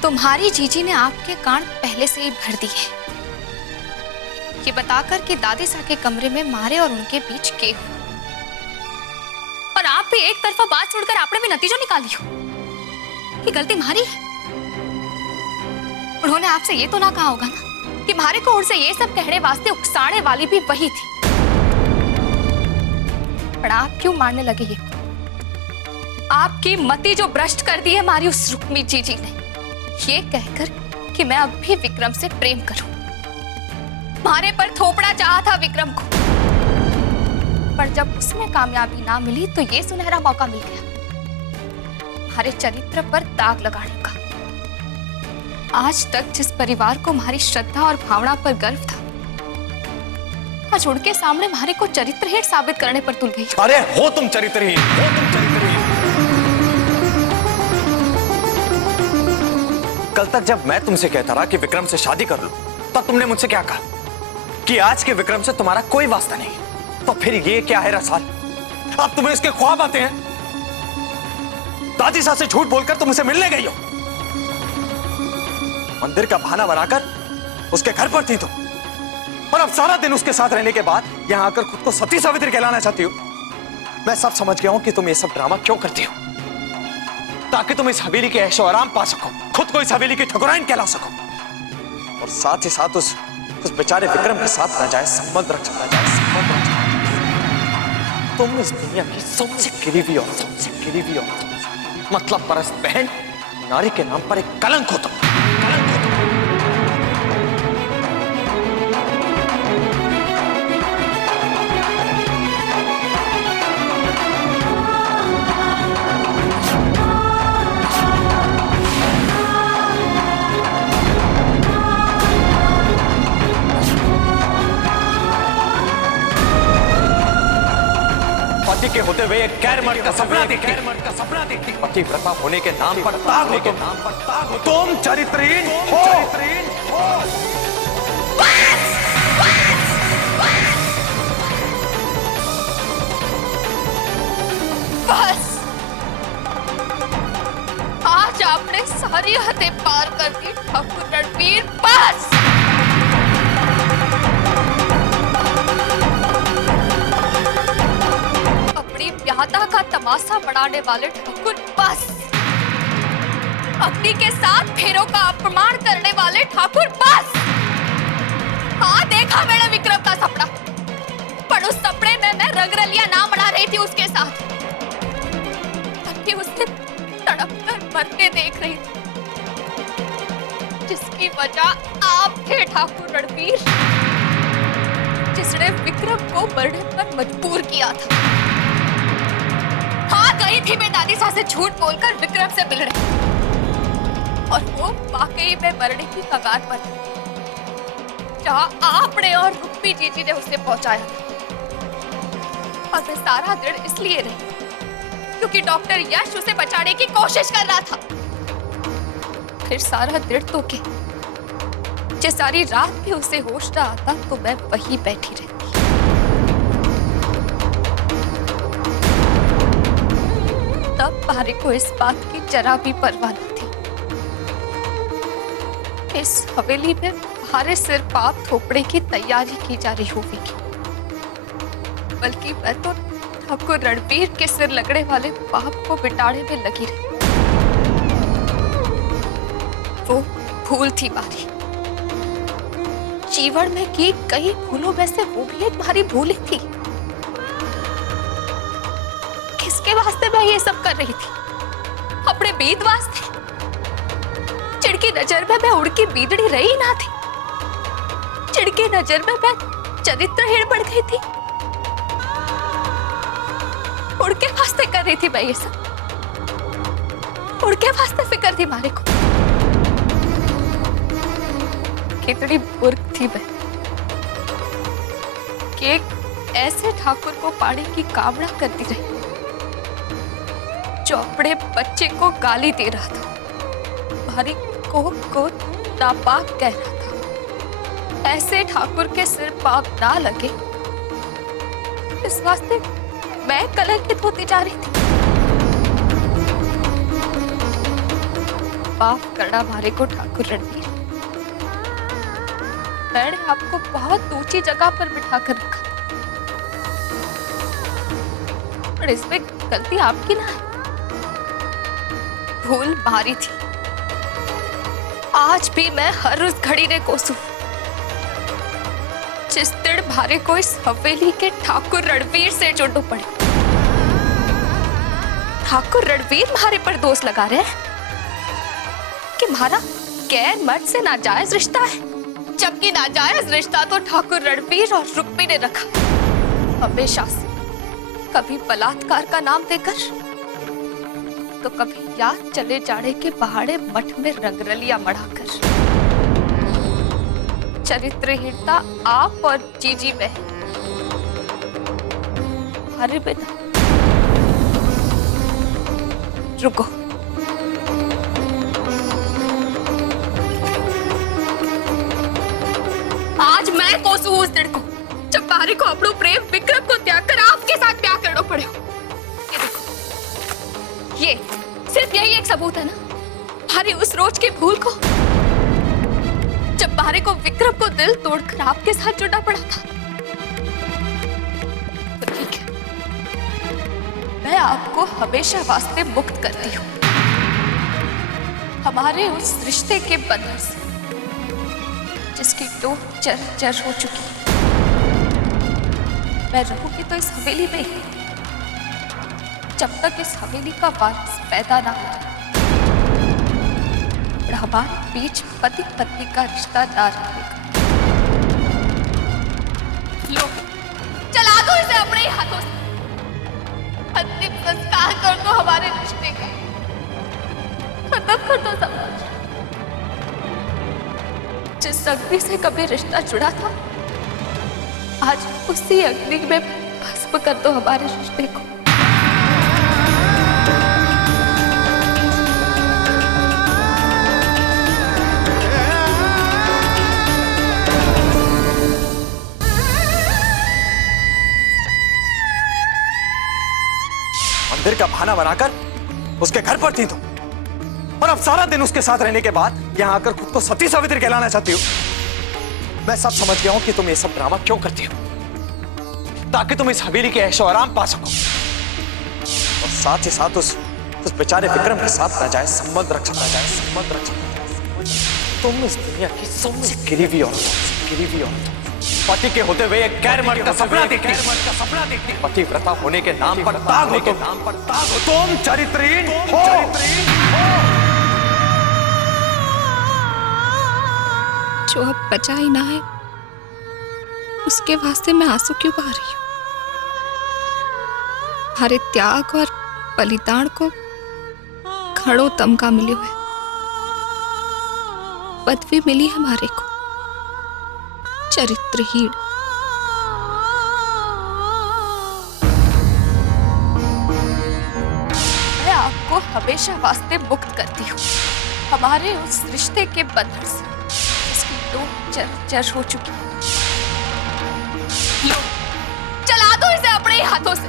तुम्हारी जीजी ने आपके कान पहले से ही भर दिए, ये बताकर कि दादी सा के कमरे में मारे और उनके बीच के हो। और आप भी एक तरफा बात छोड़कर आपने भी नतीजा निकाली हो कि गलती हमारी है। उन्होंने आपसे ये तो ना कहा होगा ना कि हमारे को उनसे ये सब कहने वास्ते उकसाने वाली भी वही थी। पर आप क्यों मारने लगे ये? आपकी मति जो भ्रष्ट कर दी है हमारी उस रुक्मी जीजी ने, ये कहकर कि मैं अब भी विक्रम से प्रेम करूं। हमारे पर थोपड़ा चाहा था विक्रम को, पर जब उसमें कामयाबी ना मिली तो ये सुनहरा मौका मिल गया हमारे चरित्र पर दाग लगाने का। आज तक जिस परिवार को हमारी श्रद्धा और भावना पर गर्व था, आज उनके सामने हमारे को चरित्रहीन साबित करने पर तुल गई। अरे हो तुम चरित्रहीन, हो तुम चरित्रहीन। कल तक जब मैं तुमसे कहता रहा कि विक्रम से शादी कर लो, तब तुमने मुझसे क्या कहा कि आज के विक्रम से तुम्हारा कोई वास्ता नहीं। तो फिर ये क्या है रसाल, अब तुम्हें इसके ख्वाब आते हैं? दादी साहब से झूठ बोलकर तुम उसे मिलने गई हो, मंदिर का बहाना बनाकर उसके घर पर थी तुम, और अब सारा दिन उसके साथ रहने के बाद यहां आकर खुद को सती सावित्री कहलाना चाहती हो। मैं सब समझ गया हूं कि तुम ये सब ड्रामा क्यों करती हो, ताकि तुम इस हवेली के ऐशो आराम पा सको, खुद को इस हवेली की ठकुराइन कहला सको, और साथ ही साथ उस बेचारे विक्रम के साथ नाजायज संबंध रख सकता है। तुम इस दुनिया की सबसे गिरीवी औरत, सबसे गिरीवी औरत, मतलब परस्त बहन, नारी के नाम पर एक कलंक हो तुम, कलंक हो तुम। के होते हुए एक गैर मर्द का सपना देखती पतिव्रता होने के नाम पर ताग हो तुम चरित्रहीन हो। बस आज आपने सारी हदें पार कर दी ठाकुर रणवीर। बस अपनी व्याहता का तमाशा बनाने वाले ठाकुर। बस अग्नि के साथ फेरों का अपमान करने वाले ठाकुर। बस हाँ, देखा मैंने विक्रम का सपना, पर उस सपने में मैं रंगरलिया ना मना रही थी उसके साथ, बल्कि उसे तड़प कर मरते देख रही थी, जिसकी वजह आप थे ठाकुर रणवीर, जिसने विक्रम को मरने पर मजबूर किया था। हाँ, गई थी मैं दादी साहब से झूठ बोलकर विक्रम से मिलने, और वो वाकई में मरने की कगार पर थी, जहाँ आपने और रुक्मी जीजी ने उसे पहुंचाया था। और मैं सारा दिन इसलिए रही क्योंकि डॉक्टर यश उसे बचाने की कोशिश कर रहा था। फिर सारा दिन तो क्या, सारी रात भी उसे होश न आता तो मैं वहीं बैठी रहती। तब भारे को इस बात की जरा भी परवाह न थी। इस हवेली में भारे सिर पाप थोपड़े की तैयारी की जा रही होगी, बल्कि मैं तो ठाकुर रणवीर के सिर लगने वाले पाप को मिटाने में लगी रही। वो भूल थी भारी, जीवन में की कई भूलों में से वो भी एक भारी भूल ही थी। किसके वास्ते मैं ये सब कर रही थी? अपने बीत वास्ते, जिनकी नजर में मैं उड़की बीदड़ी रही ना थी, जिनकी नजर में मैं चरित्रहीन बन गई थी। उड़के वास्ते कर रही थी मैं ये सब, उड़के वास्ते फिक्र थी मारे को। कितनी बुर्क थी मैं कि एक ऐसे ठाकुर को पाने की कामना करती रही जो अपने बच्चे को गाली दे रहा था, भारी को नापाक कह रहा था। ऐसे ठाकुर के सिर पाप ना लगे, इस वास्ते मैं कलंकित होती जा रही थी। माफ करना भारे को ठाकुर रणवीर, मैंने आपको बहुत ऊंची जगह पर बिठा कर रखा था, पर इसमें गलती आपकी ना है, भूल भारी थी। आज भी मैं हर उस घड़ी ने कोसूं जिस दिन भारे को इस हवेली के ठाकुर रणवीर से जुड़ना पड़े। ठाकुर रणवीर मारे पर दोष लगा रहे हैं कि हमारा गैर मर्द से नाजायज रिश्ता है, जबकि नाजायज रिश्ता तो ठाकुर रणवीर और रुक्मी ने रखा हमेशा से, कभी बलात्कार का नाम देकर तो कभी याद चले जाने के पहाड़े मठ में रंगरलिया मढ़ाकर। चरित्रहीनता आप और जीजी में, अरे बेटा रुको, आज मैं कोसू उस दिन को जब बाहरी को अपनो प्रेम विक्रम को त्याग कर आपके साथ ब्याह करना पड़े। ये देखो, ये सिर्फ यही एक सबूत है ना भारी उस रोज की भूल को, जब बाहरी को विक्रम को दिल तोड़कर आपके साथ जुड़ना पड़ा था। तो ठीक है, मैं आपको हमेशा वास्ते मुक्त करती हूँ हमारे उस रिश्ते के बंधन से जिसकी डोर चर चर हो चुकी है। मैं रहूंगी तो इस हवेली में ही, जब तक इस हवेली का वारिस पैदा ना हो और हमारे बीच पति पत्नी का रिश्ता ना रहेगा। लो, चला दो इसे अपने ही हाथों से, अंतिम संस्कार कर दो हमारे रिश्ते का, खत्म कर दो सब कुछ। जिस अग्नि से कभी रिश्ता जुड़ा था, आज उसी अग्नि में भस्म कर दो हमारे रिश्ते को। सवेरे का बहाना बनाकर उसके घर पर थी तुम, और अब सारा दिन उसके साथ रहने के बाद यहां आकर खुद को सती सावित्री कहलाना चाहती हो। मैं सब समझ गया हूं कि तुम ये सब ड्रामा क्यों करती हो, ताकि तुम इस हवेली के ऐशो आराम पा सको और साथ ही साथ उस बेचारे विक्रम के साथ नाजायज संबंध रख सकता। तुम इस दुनिया की सबसे गिरी हुई औरत पति के होते हुए एक गैर मर्द का सपना देखती, पतिव्रता होने के नाम पर दाग हो तुम चरित्रहीन हो। जो अब बचा ही ना है, उसके वास्ते मैं आंसू क्यों बहा रही हूँ? हमारे त्याग और बलिदान को खड़ो तमगा मिले हुए, पदवी मिली हमारे को चरित्रहीन। मैं आपको हमेशा वास्ते मुक्त करती हूँ हमारे उस रिश्ते के बंधन से, जिसकी डोर चर हो चुकी है। लो, चला दो इसे अपने ही हाथों से,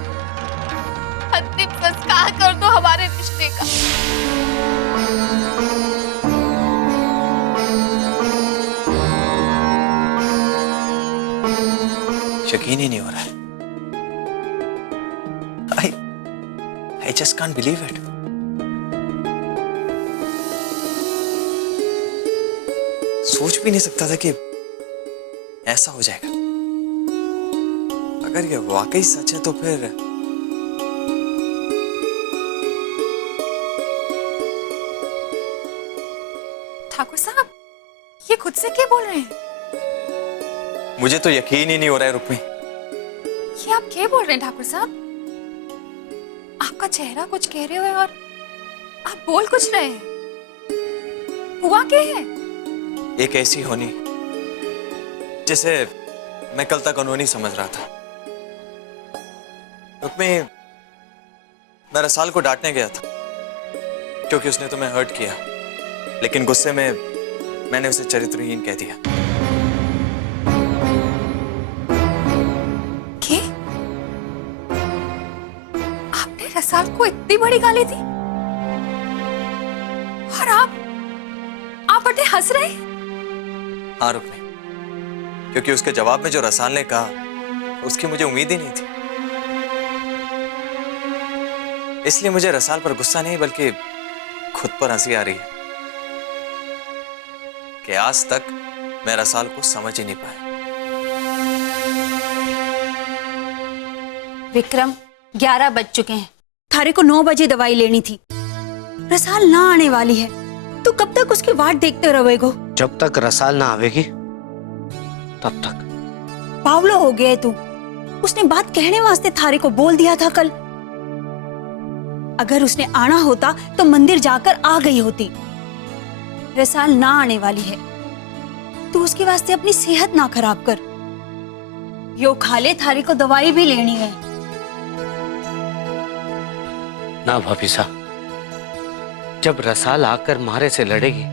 अंतिम संस्कार कर दो हमारे रिश्ते का। यकीन ही नहीं हो रहा है। I just can't believe it. सोच भी नहीं सकता था कि ऐसा हो जाएगा। अगर ये वाकई सच है तो फिर ठाकुर साहब, ये खुद से क्या बोल रहे हैं? मुझे तो यकीन ही नहीं हो रहा है रुक्मी। ये आप क्या बोल रहे हैं ठाकुर साहब? आपका चेहरा कुछ कह रहे हो और आप बोल कुछ रहे हैं। हुआ क्या है? एक ऐसी होनी जिसे मैं कल तक अनहोनी समझ रहा था। रुक्मी, मैं रसाल को डांटने गया था क्योंकि उसने तुम्हें हर्ट किया, लेकिन गुस्से में मैंने उसे चरित्रहीन कह दिया। क्या? आपने रसाल को इतनी बड़ी गाली दी और आप बड़े हंस रहे? हाँ रुक्मी, क्योंकि उसके जवाब में जो रसाल ने कहा उसकी मुझे उम्मीद ही नहीं थी। इसलिए मुझे रसाल पर गुस्सा नहीं बल्कि खुद पर हंसी आ रही है कि आज तक मैं रसाल को समझ ही नहीं पाया। विक्रम, 11 बज चुके हैं। थारे को 9 बजे दवाई लेनी थी। रसाल ना आने वाली है, तू कब तक उसकी वाट देखते रहेगो? जब तक रसाल ना आवेगी तब तक। पावलो हो गया है तू। उसने बात कहने वास्ते थारे को बोल दिया था कल। अगर उसने आना होता तो मंदिर जाकर आ गई होती। रसाल ना आने वाली है, तू उसके वास्ते अपनी सेहत ना खराब कर। यो खा ले, थारे को दवाई भी लेनी है। ना भाभी साहब, जब रसाल आकर मारे से लड़ेगी,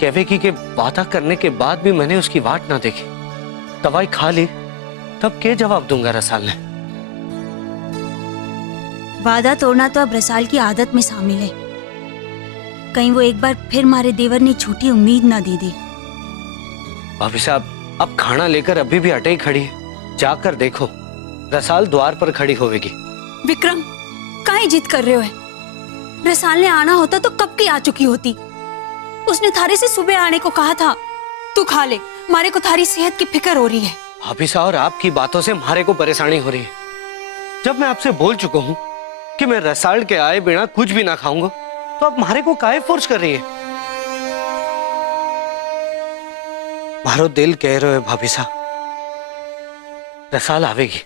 कहेगी कि वादा करने के बाद भी मैंने उसकी वाट ना देखी, दवाई खा ली, तब क्या जवाब दूंगा रसाल ने? वादा तोड़ना तो अब रसाल की आदत में शामिल है। कहीं वो एक बार फिर मारे देवर ने झूठी उम्मीद ना दे दे। भाभी साहब, अब खाना लेकर अभी भी अटे ही खड़ी है। जाकर देखो, रसाल द्वार पर खड़ी होगी। विक्रम, काहे जिद कर रहे हो? रसाल ने आना होता तो कब की आ चुकी होती। उसने थारे से सुबह आने को कहा था। तू खा ले, मारे को थारी सेहत की फिक्र हो रही है। भाभी साहब, और आपकी बातों से मारे को परेशानी हो रही है। जब मैं आपसे बोल चुका हूँ कि मैं रसाल के आए बिना कुछ भी ना खाऊंगा, तो आप मारे को काहे फोर्स कर रही है? मारो दिल कह रहे हो भाभी साहब। रसाल आवेगी,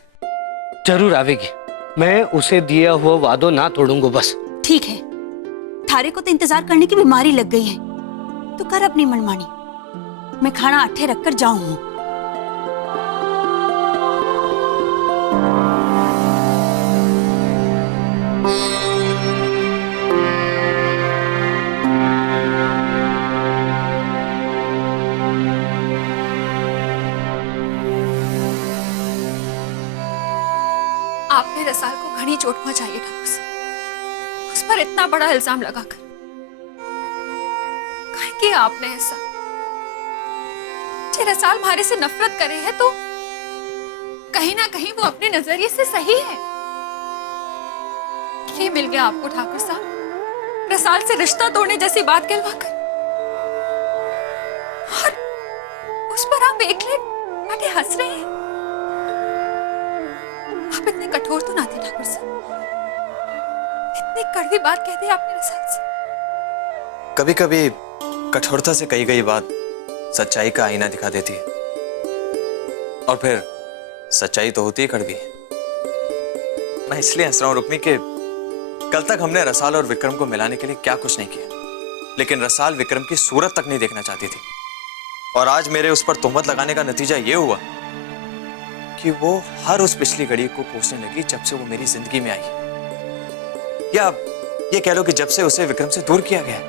जरूर आवेगी। मैं उसे दिया हुआ वादो ना तोड़ूंगा बस। ठीक है, थारे को तो इंतजार करने की बीमारी लग गई है, तो कर अपनी मनमानी। मैं खाना अट्ठे रखकर जाऊं। आपने रसाल को घनी चोट पहुंचाई है ठाकुर साहब, उस पर इतना बड़ा इल्जाम लगाकर। काहे किया आपने ऐसा? जे रसाल हमारे से नफरत करे है तो कहीं ना कहीं वो अपने नजरिए से सही है। ये मिल गया आपको ठाकुर साहब, रसाल से रिश्ता तोड़ने जैसी बात कहलवाकर, और उस पर आप एकले बैठे हंस रहे हैं। आप इतने कठोर तो ना थे ठाकुर साहब, इतनी कड़वी बात कह दी आपने रसाल से। कभी कभी कठोरता से कही गई बात सच्चाई का आईना दिखा देती है, और फिर सच्चाई तो होती ही कड़वी। मैं इसलिए हंस रहा हूं रुक्मी के कल तक हमने रसाल और विक्रम को मिलाने के लिए क्या कुछ नहीं किया, लेकिन रसाल विक्रम की सूरत तक नहीं देखना चाहती थी, और आज मेरे उस पर तोहमत लगाने का नतीजा यह हुआ कि वो हर उस पिछली घड़ी को कोसने लगी जब से वो मेरी जिंदगी में आई, या ये कह लो कि जब से उसे विक्रम से दूर किया गया।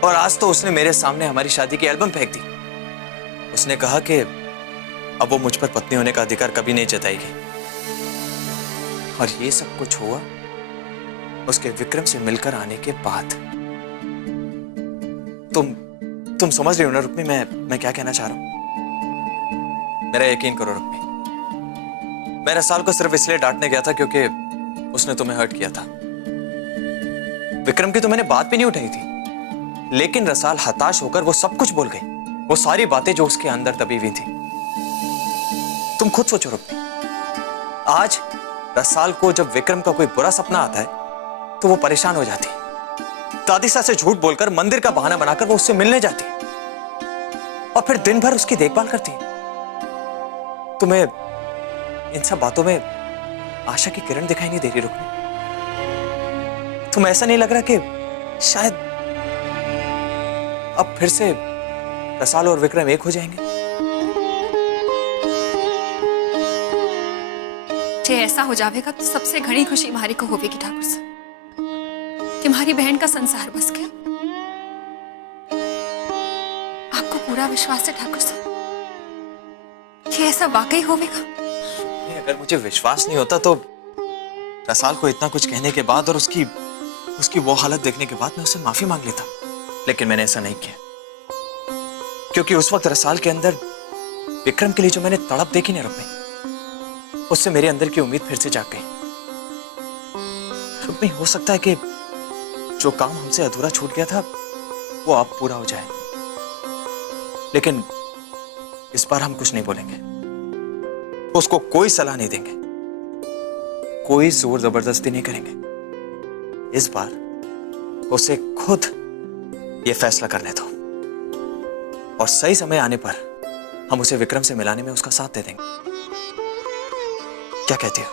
और आज तो उसने मेरे सामने हमारी शादी की एल्बम फेंक दी। उसने कहा कि अब वो मुझ पर पत्नी होने का अधिकार कभी नहीं जताएगी, और ये सब कुछ हुआ उसके विक्रम से मिलकर आने के बाद। तुम समझ रही हो ना रुक्मी मैं क्या कहना चाह रहा हूं? मेरा यकीन करो रुक्मी, मैं रसाल को सिर्फ इसलिए डांटने गया था क्योंकि उसने तुम्हें हर्ट किया था। विक्रम की तो मैंने बात भी नहीं उठाई थी, लेकिन रसाल हताश होकर वो सब कुछ बोल गई, वो सारी बातें जो उसके अंदर दबी हुई थी। तुम खुद सोचो रुक्मी, आज रसाल को जब विक्रम का कोई बुरा सपना आता है तो वो परेशान हो जाती, दादीसा से झूठ बोलकर मंदिर का बहाना बनाकर वो उससे मिलने जाती, और फिर दिन भर उसकी देखभाल करती। तुम्हें इन सब बातों में आशा की किरण दिखाई नहीं दे रही रुक्मी? तुम्हें ऐसा नहीं लग रहा कि शायद अब फिर से रसाल और विक्रम एक हो जाएंगे? जे ऐसा हो जाएगा तो सबसे घनी खुशी हमारी को होगी ठाकुर साहब कि हमारी बहन का संसार बस गया। आपको पूरा विश्वास है ठाकुर साहब कि ऐसा वाकई होगा? अगर मुझे विश्वास नहीं होता तो रसाल को इतना कुछ कहने के बाद और उसकी वो हालत देखने के बाद मैं उससे माफी मांग लेता, लेकिन मैंने ऐसा नहीं किया, क्योंकि उस वक्त रसाल के अंदर विक्रम के लिए जो मैंने तड़प देखी ना रुक्मी, उससे मेरे अंदर की उम्मीद फिर से जाग गई। रुक्मी, हो सकता है कि जो काम हमसे अधूरा छूट गया था वो अब पूरा हो जाए, लेकिन इस बार हम कुछ नहीं बोलेंगे, उसको कोई सलाह नहीं देंगे, कोई जोर जबरदस्ती नहीं करेंगे। इस बार उसे खुद ये फैसला करने दो, और सही समय आने पर हम उसे विक्रम से मिलाने में उसका साथ दे देंगे। क्या कहती हो?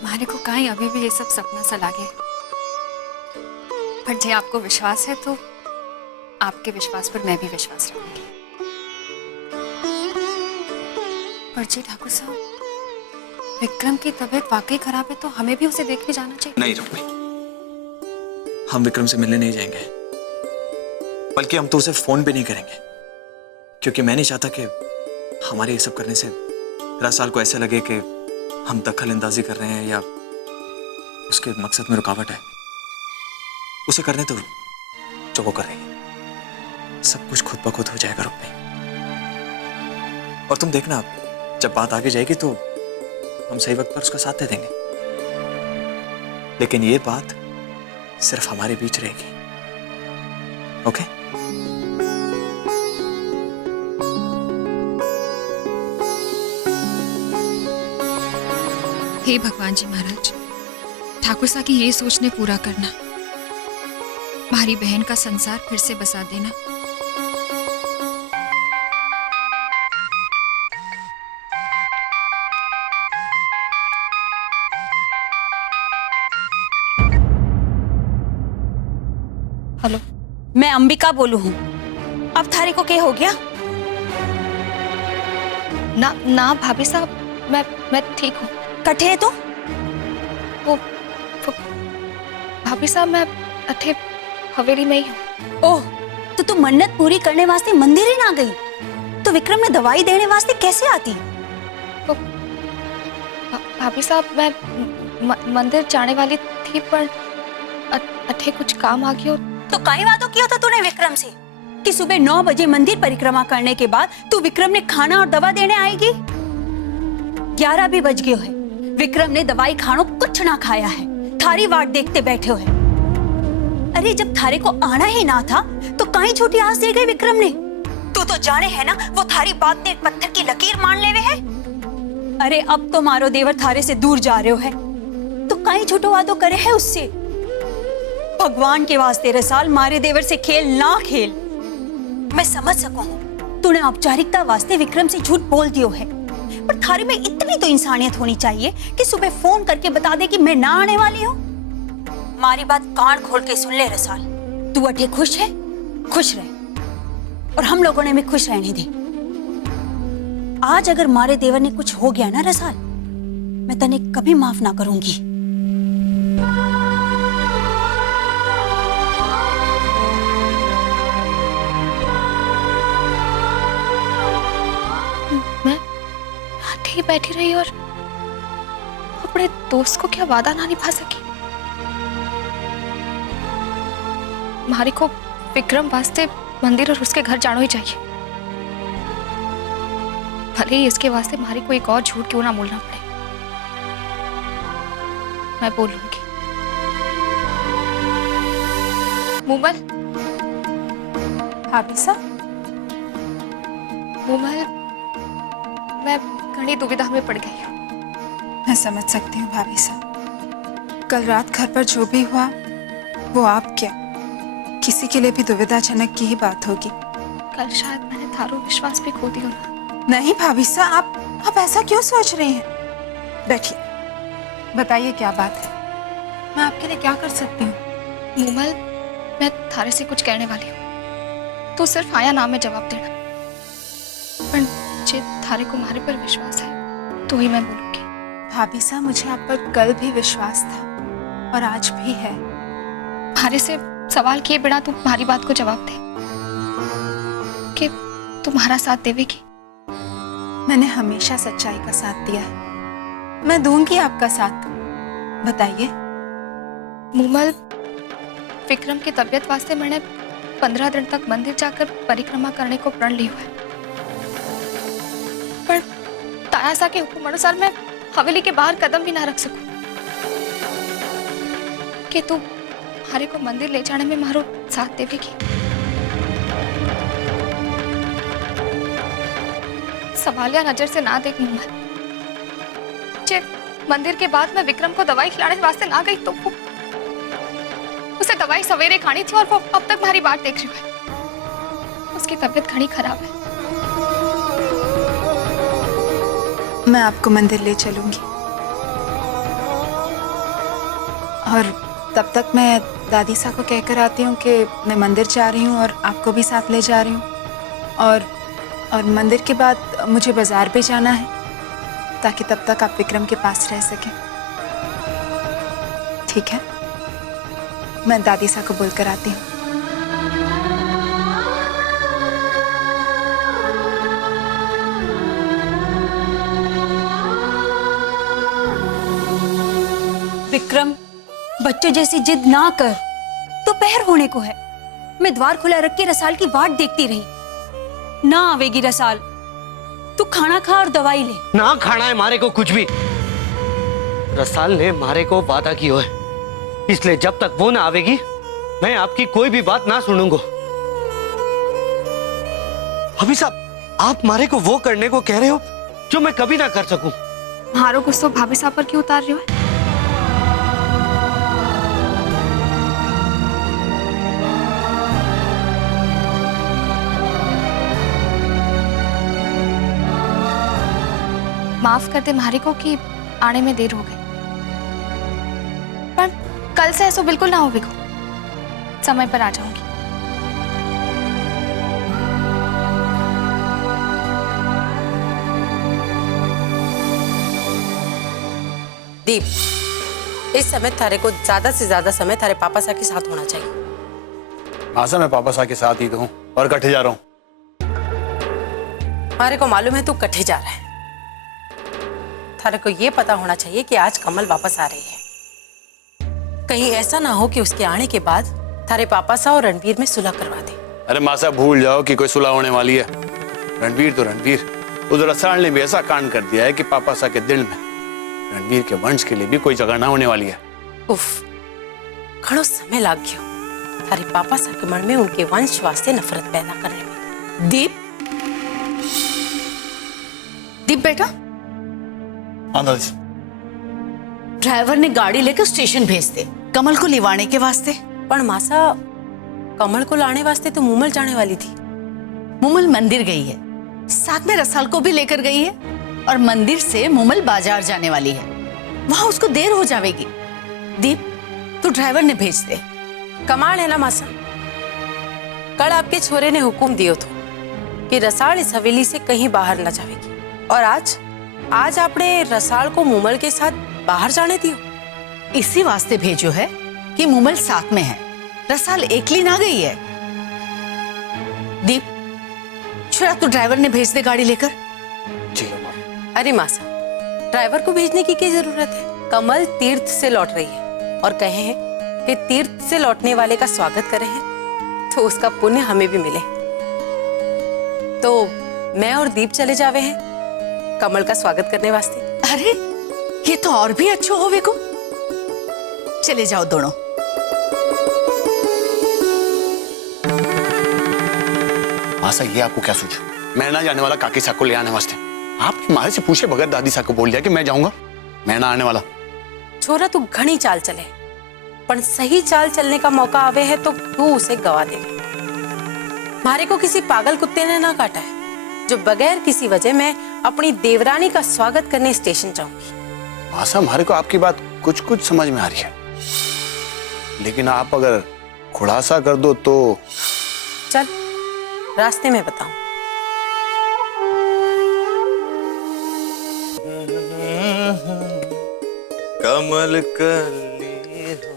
हमारे को कहीं अभी भी ये सब सपना सा लागे, पर जे आपको विश्वास है तो आपके विश्वास पर मैं भी विश्वास रखूंगी। पर जी ठाकुर साहब, विक्रम की तबीयत वाकई खराब है तो हमें भी उसे देखने जाना चाहिए। नहीं रुक्मी, हम विक्रम से मिलने नहीं जाएंगे, बल्कि हम तो उसे फोन भी नहीं करेंगे, क्योंकि मैं नहीं चाहता कि हमारे ये सब करने से रसाल को ऐसा लगे कि हम दखल अंदाजी कर रहे हैं या उसके मकसद में रुकावट है। उसे करने तो जो वो कर रही है, सब कुछ खुद ब खुद हो जाएगा रुक्मी। और तुम देखना, जब बात आगे जाएगी तो हम सही वक्त पर उसका साथ दे देंगे, लेकिन ये बात सिर्फ हमारे बीच रहेगी। ओके? हे भगवान जी महाराज, ठाकुर साहब की ये सोच ने पूरा करना, हमारी बहन का संसार फिर से बसा देना। हेलो, मैं अंबिका बोलू हूँ। अब थारे को क्या हो गया? ना भाभी साहब, मैं ठीक हूँ। कठे है तो? वो भाभी साहब, मैं अठे हवेली में ही हूँ। ओह, तो तू मन्नत पूरी करने वास्ते मंदिर ही ना गई तो विक्रम ने दवाई देने वास्ते कैसे आती? भाभी साहब मैं मंदिर जाने वाली थी पर अठे कुछ काम आ गयो। तो कई वादो किया था तूने विक्रम से कि सुबह 9 बजे मंदिर परिक्रमा करने के बाद तू विक्रम ने खाना और दवा देने आएगी। 11 भी बज गए है, विक्रम ने दवाई खानो कुछ ना खाया है, थारी वाट देखते बैठे है। अरे जब थारे को आना ही ना था तो कहीं छोटी आस दे गई विक्रम ने। तू तो जाने है ना वो थारी बात ने पत्थर की लकीर मान लेवे है। अरे अब तो मारो देवर थारे से दूर जा रहे हो है तो कहीं छोटो वादो करे है उससे। भगवान के वास्ते रसाल मारे देवर से खेल ना खेल। मैं समझ सकूं तूने औपचारिकता वास्ते विक्रम से झूठ बोल दियो है, पर थारे में इतनी तो इंसानियत होनी चाहिए कि सुबह फोन करके बता दे कि मैं ना आने वाली हूँ। मारी बात कान खोल के सुन ले रसाल, तू अठे खुश है, खुश रह और हम लोगों ने भी खुश रहने दे। आज अगर मारे देवर ने कुछ हो गया ना रसाल, मैं तने कभी माफ ना करूंगी। मैं ही बैठी रही और अपने दोस्त को क्या वादा ना निभा सकी। मारी को विक्रम वास्ते मंदिर और उसके घर जाना ही चाहिए, भले ही इसके वास्ते मारी को एक और झूठ क्यों ना बोलना पड़े। मैं बोलूंगी। मुमल, भाभी साहब, मुमल, मैं घनी दुविधा में पड़ गई हूँ। मैं समझ सकती हूँ भाभी साहब। कल रात घर पर जो भी हुआ वो आप क्या किसी के लिए भी दुविधाजनक की ही बात होगी। कल शायद मैंने थारो विश्वास भी खो दिया ना। नहीं भाभी साहब, आप ऐसा क्यों सोच रही हैं? बैठिए, बताइए क्या बात है, मैं आपके लिए क्या कर सकती हूँ? मुमल, मैं थारे से कुछ कहने वाली हूँ, तो सिर्फ आया नाम में जवाब देना। पर जे थारे को मारे पर विश्वास है तो ही मैं बोलूंगी। भाभी साहब, मुझे आप पर कल भी विश्वास था और आज भी है। मारे से सवाल किए बिना तुम हमारी बात को जवाब दे कि तुम्हारा साथ देवेगी। मैंने हमेशा सच्चाई का साथ दिया है, मैं दूंगी आपका साथ। बताइए। मुमल, विक्रम की तबीयत वास्ते मैंने 15 दिन तक मंदिर जाकर परिक्रमा करने को प्रण लिया है, पर तायासा के हुक्म अनुसार मैं हवेली के बाहर कदम भी ना रख सकूं कि तू हरे को मंदिर ले जाने में मारो साथ देवेगी। सवालिया नजर से ना देख मुमल। जे मंदिर के बाद मैं विक्रम को दवाई खिलाने वास्ते ना गई तो उसे दवाई सवेरे खानी थी और वो अब तक हमारी बात देख रही है। उसकी तबीयत घनी खराब है। मैं आपको मंदिर ले चलूंगी और तब तक मैं दादी सा को कहकर आती हूँ कि मैं मंदिर जा रही हूँ और आपको भी साथ ले जा रही हूँ। और मंदिर के बाद मुझे बाजार भी जाना है ताकि तब तक आप विक्रम के पास रह सकें। ठीक है, मैं दादी सा को बोलकर आती हूँ। विक्रम, बच्चों जैसी जिद ना कर, दोपहर होने को है। मैं द्वार खुला रख के रसाल की वाट देखती रही, ना आवेगी रसाल। तू खाना खा और दवाई ले। ना खाना है मारे को कुछ भी। रसाल ने मारे को वादा किया है, इसलिए जब तक वो ना आवेगी मैं आपकी कोई भी बात ना सुनूंगा। अभी साहब, आप मारे को वो करने को कह रहे हो जो मैं कभी ना कर सकूं। मारो गुस्सा भाभी साहब पर क्यों उतार रही हो? माफ कर दे मारी को कि आने में देर हो गई, पर कल से ऐसा बिल्कुल ना हो बिको, समय पर आ जाऊंगी। दीप, इस समय थारे को ज्यादा से ज्यादा समय थारे पापा सा के साथ होना चाहिए। आशा मैं पापा सा के साथ ही तो हूँ और कट्ठे जा रहा हूँ। मारे को मालूम है तू कट्ठे जा रहा है। थारे को ये पता होना चाहिए कि आज कमल वापस आ रही है। कहीं ऐसा ना हो कि उसके आने के बाद थारे पापा सा और रणवीर में सुलह करवा दे। अरे माँ साहब भूल जाओ कि कोई सुलह होने वाली है। रणवीर तो रणवीर, उधर रसाल ने भी ऐसा कांड कर दिया है कि पापा सा के दिल में रणवीर के वंश के लिए भी कोई जगह ना होने वाली है। उफ, घणो समय लाग गयो थारे पापा सा के मन में उनके वंश वास्ते नफरत पैदा करने में। दीप, दीप बेटा, ड्राइवर ने गाड़ी लेकर स्टेशन भेज दे कमल को लिवाने के वास्ते। पर मासा, कमल को लाने वास्ते तो मुमल जाने वाली थी। मुमल मंदिर गई है, साथ में रसाल को भी लेकर गई है, और मंदिर से मुमल बाजार जाने वाली है, वहां उसको देर हो जाएगी। दीप, तू ड्राइवर ने भेज दे। कमाल है ना मासा, कल आपके छोरे ने हुक्म दियो थो कि रसाल इस हवेली से कहीं बाहर न जाएगी, और आज आपने रसाल को मुमल के साथ बाहर जाने दियो। इसी वास्ते भेजो है कि मुमल साथ में है, रसाल एकली ना गई है। दीप, छुरा तू ड्राइवर ने भेज दे गाड़ी लेकर। जी। अरे मासा, ड्राइवर को भेजने की क्या जरूरत है? कमल तीर्थ से लौट रही है और कहे हैं कि तीर्थ से लौटने वाले का स्वागत करें हैं तो उसका पुण्य हमें भी मिले। तो मैं और दीप चले जावे हैं कमल का स्वागत करने वास्ते। अरे ये तो और भी अच्छो होवे को। चले जाओ दोनों। मासा, ये आपको क्या सूझा? मैं ना जाने वाला काकी साहब को ले आने वास्ते। आपने मारे से पूछे बगैर दादी साहब को बोल दिया कि मैं जाऊंगा, मैं ना आने वाला। छोरा तू घनी चाल चले, पर सही चाल चलने का मौका आवे है तो तू उसे गवा दे। मारे को किसी पागल कुत्ते ने ना काटा है जो बगैर किसी वजह मैं अपनी देवरानी का स्वागत करने स्टेशन जाऊंगी। मासा, हमारे को आपकी बात कुछ कुछ समझ में आ रही है, लेकिन आप अगर खुलासा कर दो तो। चल रास्ते में बताऊं। कमल कली हो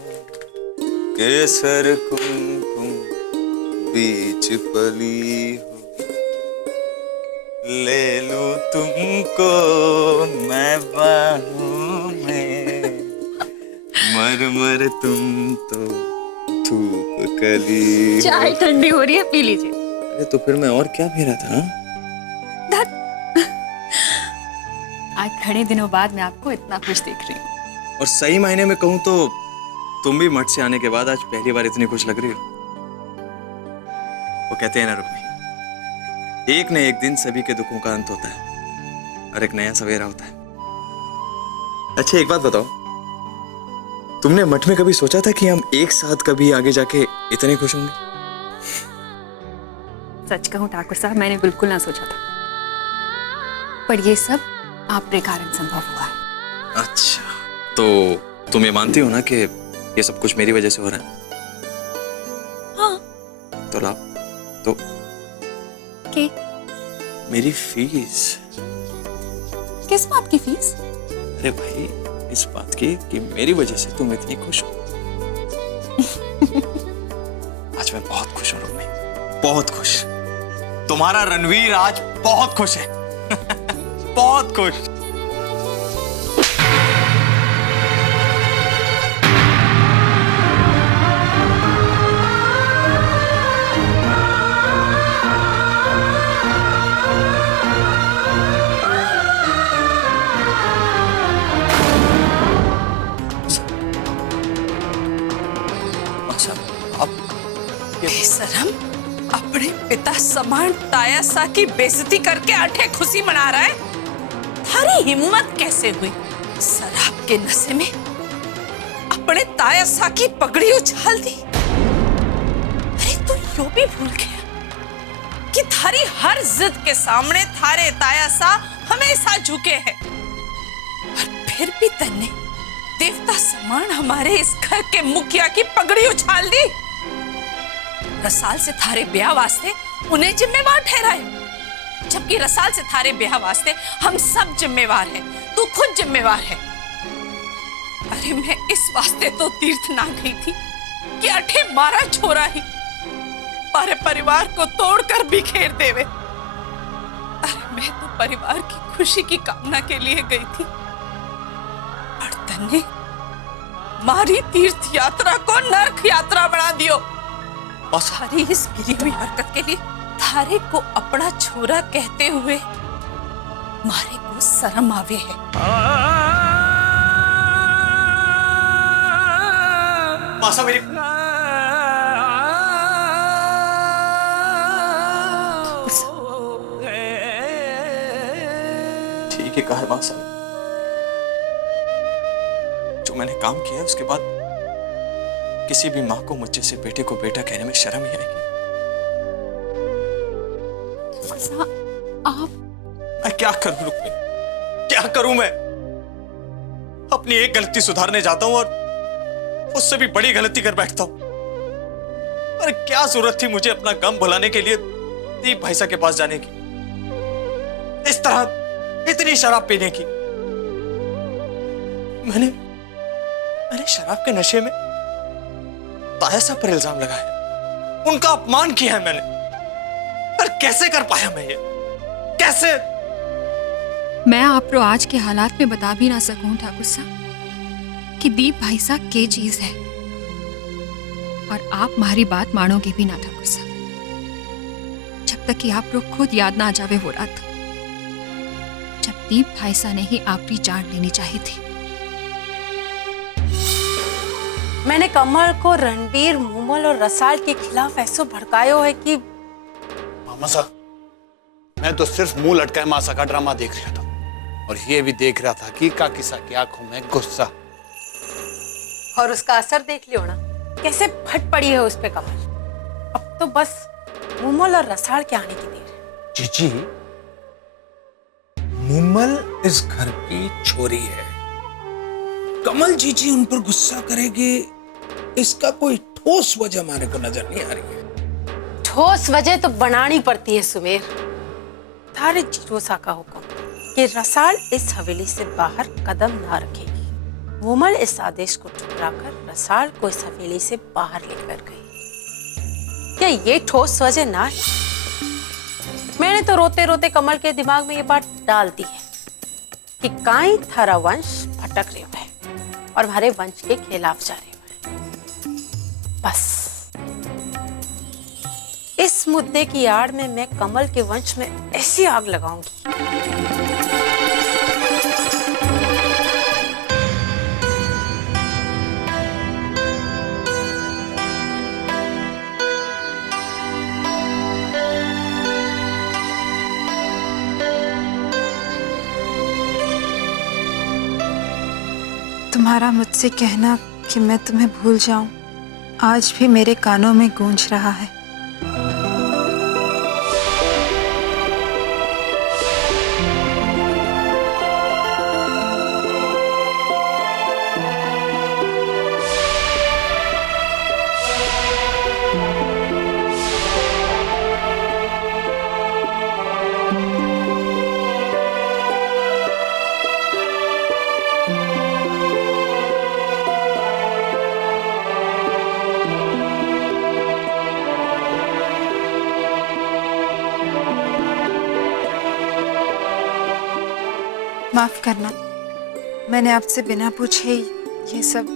केसर कुमकुम बीच पली हो, ले लूं तुमको मैं बाहों में, मर मर तुम तो धूप कली। चाय ठंडी हो रही है, पी लीजिए। अरे तो फिर मैं और क्या पी रहा था? आज घणे दिनों बाद मैं आपको इतना खुश देख रही हूँ। और सही मायने में कहूं तो तुम भी मठ से आने के बाद आज पहली बार इतनी खुश लग रही हो। वो कहते हैं ना रुक्मी, एक न एक दिन सभी के दुखों का अंत होता है और एक नया सवेरा होता है। अच्छा एक बात बताओ, तुमने मठ में कभी सोचा था कि हम एक साथ कभी आगे जाके इतने खुश होंगे? सच कहूं ठाकुर साहब, मैंने बिल्कुल ना सोचा था, पर ये सब आपके कारण संभव हुआ है। अच्छा, तो तुम ये मानती हो ना कि ये सब कुछ मेरी वजह से हो रहा है? हाँ। तो लाओ तो के? मेरी फीस। किस बात की फीस? अरे भाई, इस बात की कि मेरी वजह से तुम इतनी खुश हो। आज मैं बहुत खुश हूं रुक्मी, बहुत खुश। तुम्हारा रणवीर आज बहुत खुश है। बहुत खुश। बेशरम, अपने पिता समान ताया सा की बेइज्जती करके आठे खुशी मना रहा है। थारी हिम्मत कैसे हुई शराब के नशे में अपने ताया सा की पगड़ी उछाल दी? अरे तू यो भी भूल गया कि थारी हर जिद के सामने थारे ताया सा हमेशा झुके हैं, और फिर भी तन्ने देवता समान हमारे इस घर के मुखिया की पगड़ी उछाल दी। रसाल से थारे ब्याह वास्ते उन्हें जिम्मेवार ठहराए, जबकि रसाल से थारे ब्याह वास्ते हम सब जिम्मेवार हैं, तू खुद जिम्मेवार है। अरे मैं इस वास्ते तो तीर्थ ना गई थी कि अठे मारा छोरा ही पारे परिवार को तोड़कर बिखेर देवे। अरे मैं तो परिवार की खुशी की कामना के लिए गई थी, तन्ने मारी तीर्थ यात्रा को नरक यात्रा बना दियो। सारी इस गिरी हुई हरकत के लिए थारे को अपना छोरा कहते हुए मारे को शर्म आवे है। मासा मेरी ठीक है कहा है मासा। जो मैंने काम किया है उसके बाद किसी भी माँ को मुझ जैसे बेटे को बेटा कहने में शर्म ही आएगी। आप मैं क्या करूं रुक्मिणी, क्या करूं मैं? अपनी एक गलती सुधारने जाता हूं और उससे भी बड़ी गलती कर बैठता हूं। अरे क्या जरूरत थी मुझे अपना गम भुलाने के लिए दीप भाई साहब के पास जाने की, इस तरह इतनी शराब पीने की? मैंने शराब के नशे में ताया साहब पर इल्जाम लगाया, उनका अपमान किया है मैंने। पर कैसे कर पाया मैं ये, कैसे? मैं आपको आज के हालात में बता भी ना सकूं ठाकुर साहब कि दीप भाई साहब के चीज है, और आप हमारी बात मानोगे भी ना ठाकुर साहब, जब तक कि आप लोग खुद याद ना आ जावे वो रात जब दीप भाई साहब ने ही आपकी जान लेनी चाहिए थी। मैंने कमल को रणबीर, मूमल और रसाल के खिलाफ ऐसा भड़कायो है कि मामा साहब, मैं तो सिर्फ मुंह लटकाए मासा का ड्रामा देख रहा था, और ये भी देख रहा था कि काकिसा की आंखों में गुस्सा। और उसका असर देख लियो ना, कैसे फट पड़ी है उस पे कमल। अब तो बस मूमल और रसाल के आने की देर है। जीजी, मुमल इस घर की छोरी है। कमल जीजी उन पर गुस्सा करेगी, इसका कोई ठोस वजह हमारे को नजर नहीं आ रही है। ठोस वजह तो बनानी पड़ती है सुमेर। थारे जीरो सा का हुक्म कि रसाल इस हवेली से बाहर कदम ना रखेगी। मूमल इस आदेश को ठुकराकर रसाल को इस हवेली से बाहर लेकर गई। क्या ये ठोस वजह ना है? मैंने तो रोते रोते कमल के दिमाग में ये बात डाल दी है कि काई थारा वंश भटक रहे हुए और हमारे वंश के खिलाफ जा रहे हुए। बस इस मुद्दे की आड़ में मैं कमल के वंश में ऐसी आग लगाऊंगी। तुम्हारा मुझसे कहना कि मैं तुम्हें भूल जाऊं आज भी मेरे कानों में गूंज रहा है। माफ करना, मैंने आपसे बिना पूछे ये सब।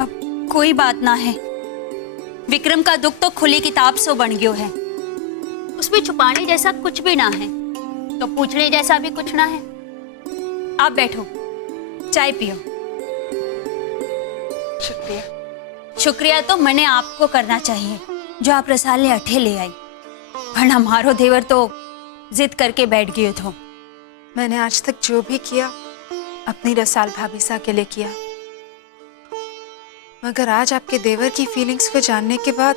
अब कोई बात ना है। विक्रम का दुख तो खुली किताब से बन गयो है, उसमें छुपाने जैसा कुछ भी ना है, तो पूछने जैसा भी कुछ ना है। आप बैठो, चाय पियो। शुक्रिया। शुक्रिया तो मैंने आपको करना चाहिए जो आप रसाल ने अठे ले आई, वरना हमारो देवर तो जिद करके बैठ गए थे। मैंने आज तक जो भी किया अपनी रसाल भाभी सा के लिए किया, मगर आज आपके देवर की फीलिंग्स को जानने के बाद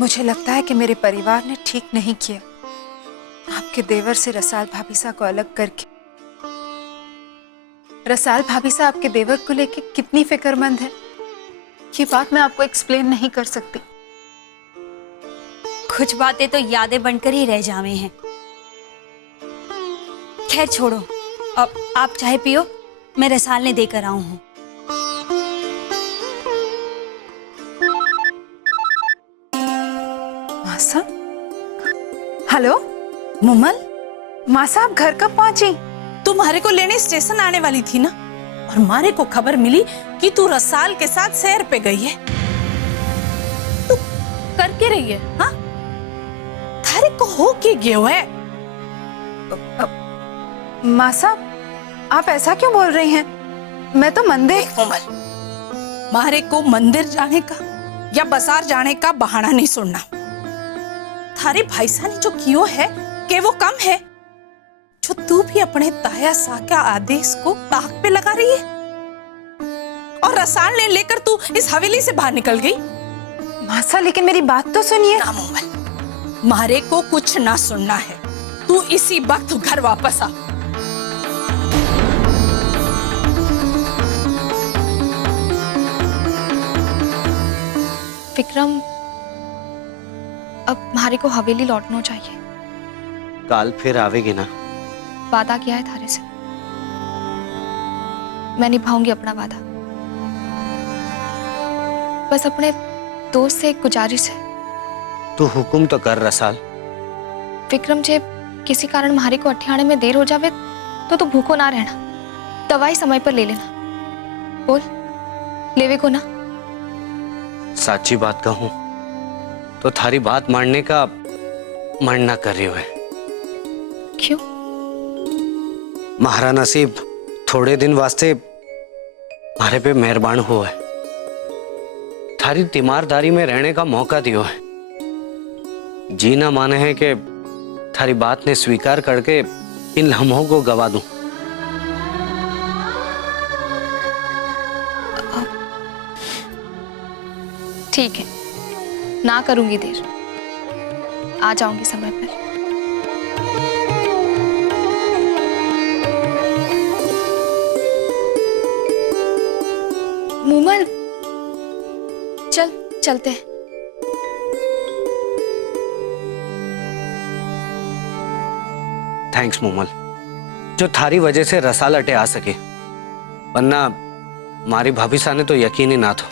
मुझे लगता है कि मेरे परिवार ने ठीक नहीं किया आपके देवर से रसाल भाभी सा को अलग करके। रसाल भाभी सा आपके देवर को लेके कितनी फिक्रमंद है, ये बात मैं आपको एक्सप्लेन नहीं कर सकती। कुछ बातें तो यादें बनकर ही रह जावे हैं। खैर छोड़ो, अब आप चाय पियो, मैं रसाल ने देकर आऊं हूं। मासा, हेलो मुमल, मासा, आप घर कब पहुंची? तुम्हारे को लेने स्टेशन आने वाली थी ना, और मारे को खबर मिली कि तू रसाल के साथ सैर पे गई है। तू कर के रही है? हाँ, थारे को हो के गयो है? माँ साहब, आप ऐसा क्यों बोल रही हैं? मैं तो मंदिर। कोमल, मारे को मंदिर जाने का या बाजार जाने का बहाना नहीं सुनना। थारे भाई साहब ने जो कियो है कि वो कम है, जो तू भी अपने ताया सा के आदेश को ताक पे लगा रही है और रसाल ने लेकर तू इस हवेली से बाहर निकल गई। माँ साहब, लेकिन मेरी बात तो सुनिए। ना मोमल, मारे को कुछ ना सुनना है। तू इसी वक्त घर वापस आ। विक्रम, अब हमारे को हवेली लौटना चाहिए। काल फिर आवेगी ना? वादा किया है थारे से, मैं निभाऊंगी अपना वादा। बस अपने दोस्त से एक गुजारिश है। तू हुक्म तो कर रसाल। विक्रम, जे किसी कारण हमारे को अठियाने में देर हो जावे तो तू भूखो ना रहना, दवाई समय पर ले लेना। बोल, लेवे को ना? साची बात कहूं तो थारी बात मानने का मन ना कर रही है। क्यों? महाराज नसीब थोड़े दिन वास्ते मारे पे मेहरबान हुआ है, थारी तीमारदारी में रहने का मौका दियो है। जी ना माने हैं कि थारी बात ने स्वीकार करके इन लम्हों को गवा दूं। ठीक है, ना करूंगी देर, आ जाऊंगी समय पर। मूमल, चलते हैं। थैंक्स मूमल, जो थारी वजह से रसाल अटे आ सके, वरना मारी भाभी साने तो यकीन ही ना था।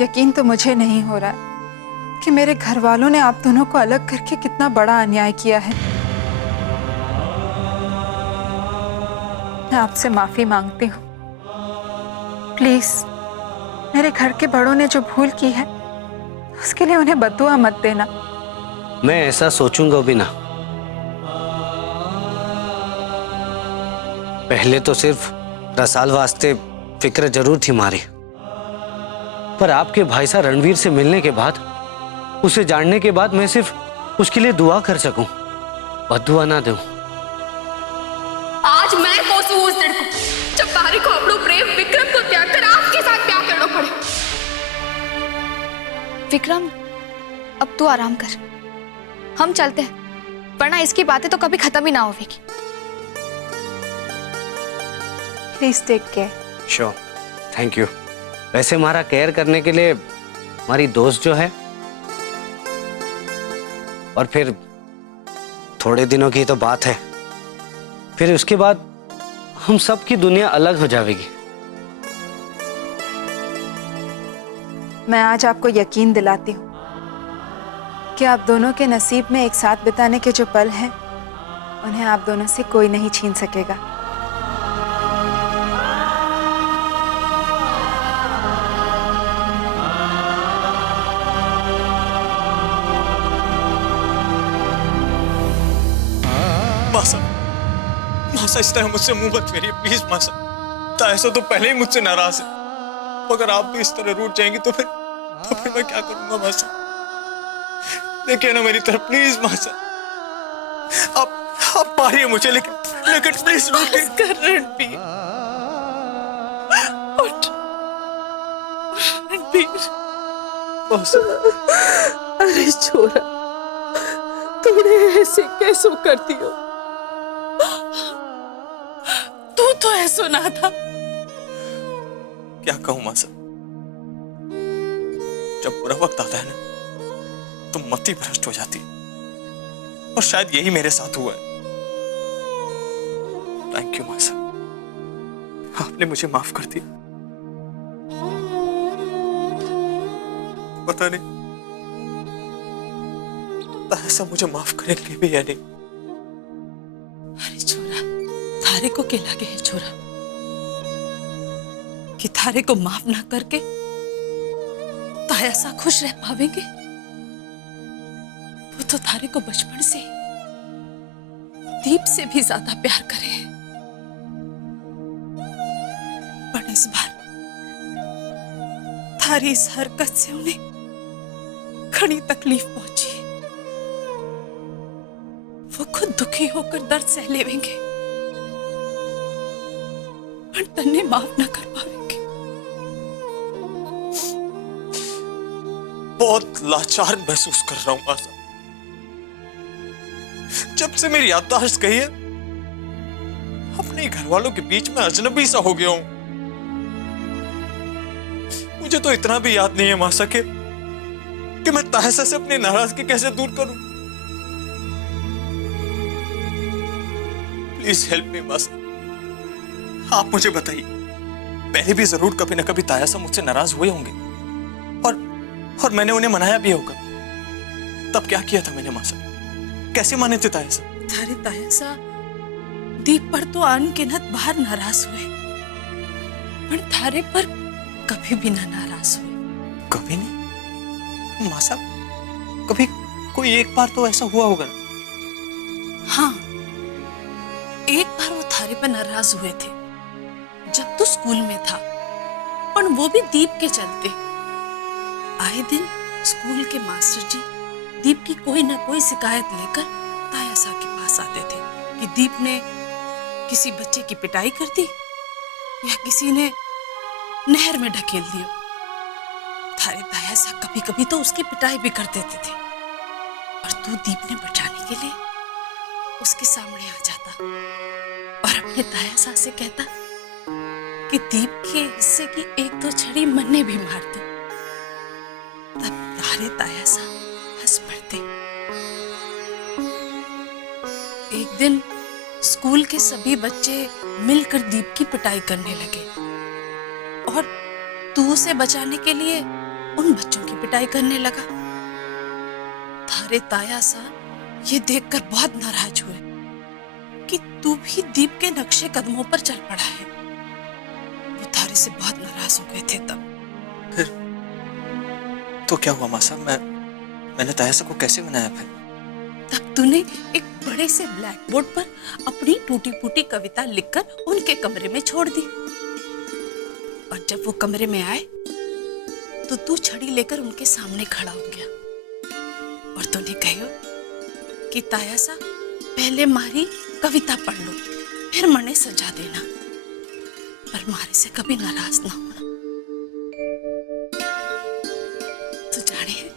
यकीन तो मुझे नहीं हो रहा है कि मेरे घर वालों ने आप दोनों को अलग करके कितना बड़ा अन्याय किया है। मैं आपसे माफी मांगती हूँ। प्लीज, मेरे घर के बड़ों ने जो भूल की है उसके लिए उन्हें बद्दुआ मत देना। मैं ऐसा सोचूंगा भी ना। पहले तो सिर्फ रसाल वास्ते फिक्र जरूर थी मारी, पर आपके भाई साहब रणवीर से मिलने के बाद, उसे जानने के बाद मैं सिर्फ उसके लिए दुआ कर सकूं, बद्दुआ ना दूं। आज मैं कोसू उस दिन को जब बाहरी को अपनो प्रेम विक्रम को त्याग कर आपके साथ प्यार करना पड़े। विक्रम, अब तू आराम कर, हम चलते हैं, वरना इसकी बातें तो कभी खत्म ही ना होगी। Please take care. Sure, thank you. वैसे हमारा केयर करने के लिए हमारी दोस्त जो है, और फिर थोड़े दिनों की तो बात है, फिर उसके बाद हम सब की दुनिया अलग हो जाएगी। मैं आज आपको यकीन दिलाती हूँ कि आप दोनों के नसीब में एक साथ बिताने के जो पल हैं, उन्हें आप दोनों से कोई नहीं छीन सकेगा। मासा, इस तरह मुझसे मुंह मत फेरिए प्लीज मासा। ऐसा तो पहले ही मुझसे नाराज है, अगर आप भी इस तरह रूठ जाएंगी तो फिर मैं क्या करूंगा मासा। देखिए ना मेरी तरफ प्लीज मासा, आप मारिए मुझे, लेकिन प्लीज रणबीर, अरे छोरा, तूने ऐसे कैसे करती हो? तू तो ऐसा ना था। क्या कहूं मासा, जब बुरा वक्त आता है ना तो मति भ्रष्ट हो जाती है, और शायद यही मेरे साथ हुआ है। थैंक यू मासा, आपने मुझे माफ कर दिया। पता नहीं ऐसा मुझे माफ करेंगे भी या नहीं। अरे छोरा, थारे को के लगे है छोरा? कि थारे को माफ ना करके तायासा खुश रह पावेंगे। वो तो थारे को बचपन से दीप से भी ज्यादा प्यार करे हैं। पर इस बार थारी इस हरकत से उन्हें घनी तकलीफ पहुंची है। वो खुद दुखी होकर दर्द सह लेवेंगे, पर तन्ने माफ ना कर पावेंगे। बहुत लाचार महसूस कर रहा हूं आशा। जब से मेरी याददाश्त गई है, अपने घर वालों के बीच में अजनबी सा हो गया हूं। मुझे तो इतना भी याद नहीं है मासा कि मैं तायसा से अपनी नाराजगी कैसे दूर करूं। प्लीज हेल्प मी मासा। आप मुझे बताइए, पहले भी जरूर कभी ना कभी तायसा मुझसे नाराज हुए होंगे और मैंने उन्हें मनाया भी होगा। तब क्या किया था मैंने मासा? कैसे माने थे तायसा? थारे तायसा दीप पर तो अनगिनत बार नाराज हुए, पर थारे पर कभी भी ना नाराज हुए। कभी नहीं मासा? कभी कोई एक बार तो ऐसा हुआ होगा? हाँ, एक बार वो थारे पर नाराज हुए थे जब तू स्कूल में था, पर वो भी दीप के चलते। आए दिन स्कूल के मास्टर जी दीप की कोई ना कोई शिकायत लेकर तायासा के पास आते थे कि दीप ने किसी बच्चे की पिटाई कर दी या किसी ने नहर में ढकेल दिया। थारे तायासा कभी कभी तो उसकी पिटाई भी कर देते थे, और तू दीप ने बचाने के लिए उसके सामने आ जाता और अपने तायासा से कहता कि दीप के हिस्से की एक दो छड़ी मन्ने भी मार दो। तब तारे तायासा हंस पड़ते। एक दिन स्कूल के सभी बच्चे मिलकर दीप की पिटाई करने लगे और तू उसे बचाने के लिए उन बच्चों की पिटाई करने लगा। थारे तायासा ये देखकर बहुत नाराज हुए कि तू भी दीप के नक्शे कदमों पर चल पड़ा है। वो थारे से बहुत नाराज हो गए थे। तब फिर तो क्या हुआ मासा? मैंने तायसा को कैसे मनाया फिर? तब तूने एक बड़े से ब्लैक बोर्ड पर अपनी टूटी फूटी कविता लिखकर उनके कमरे में छोड़ दी, और जब वो कमरे में आए तो तू छड़ी लेकर उनके सामने खड़ा हो गया और तूने कहो कि तायासा पहले मारी कविता पढ़ लो, फिर मने सजा देना, पर मारे से कभी नाराज ना होना। तू जाने है,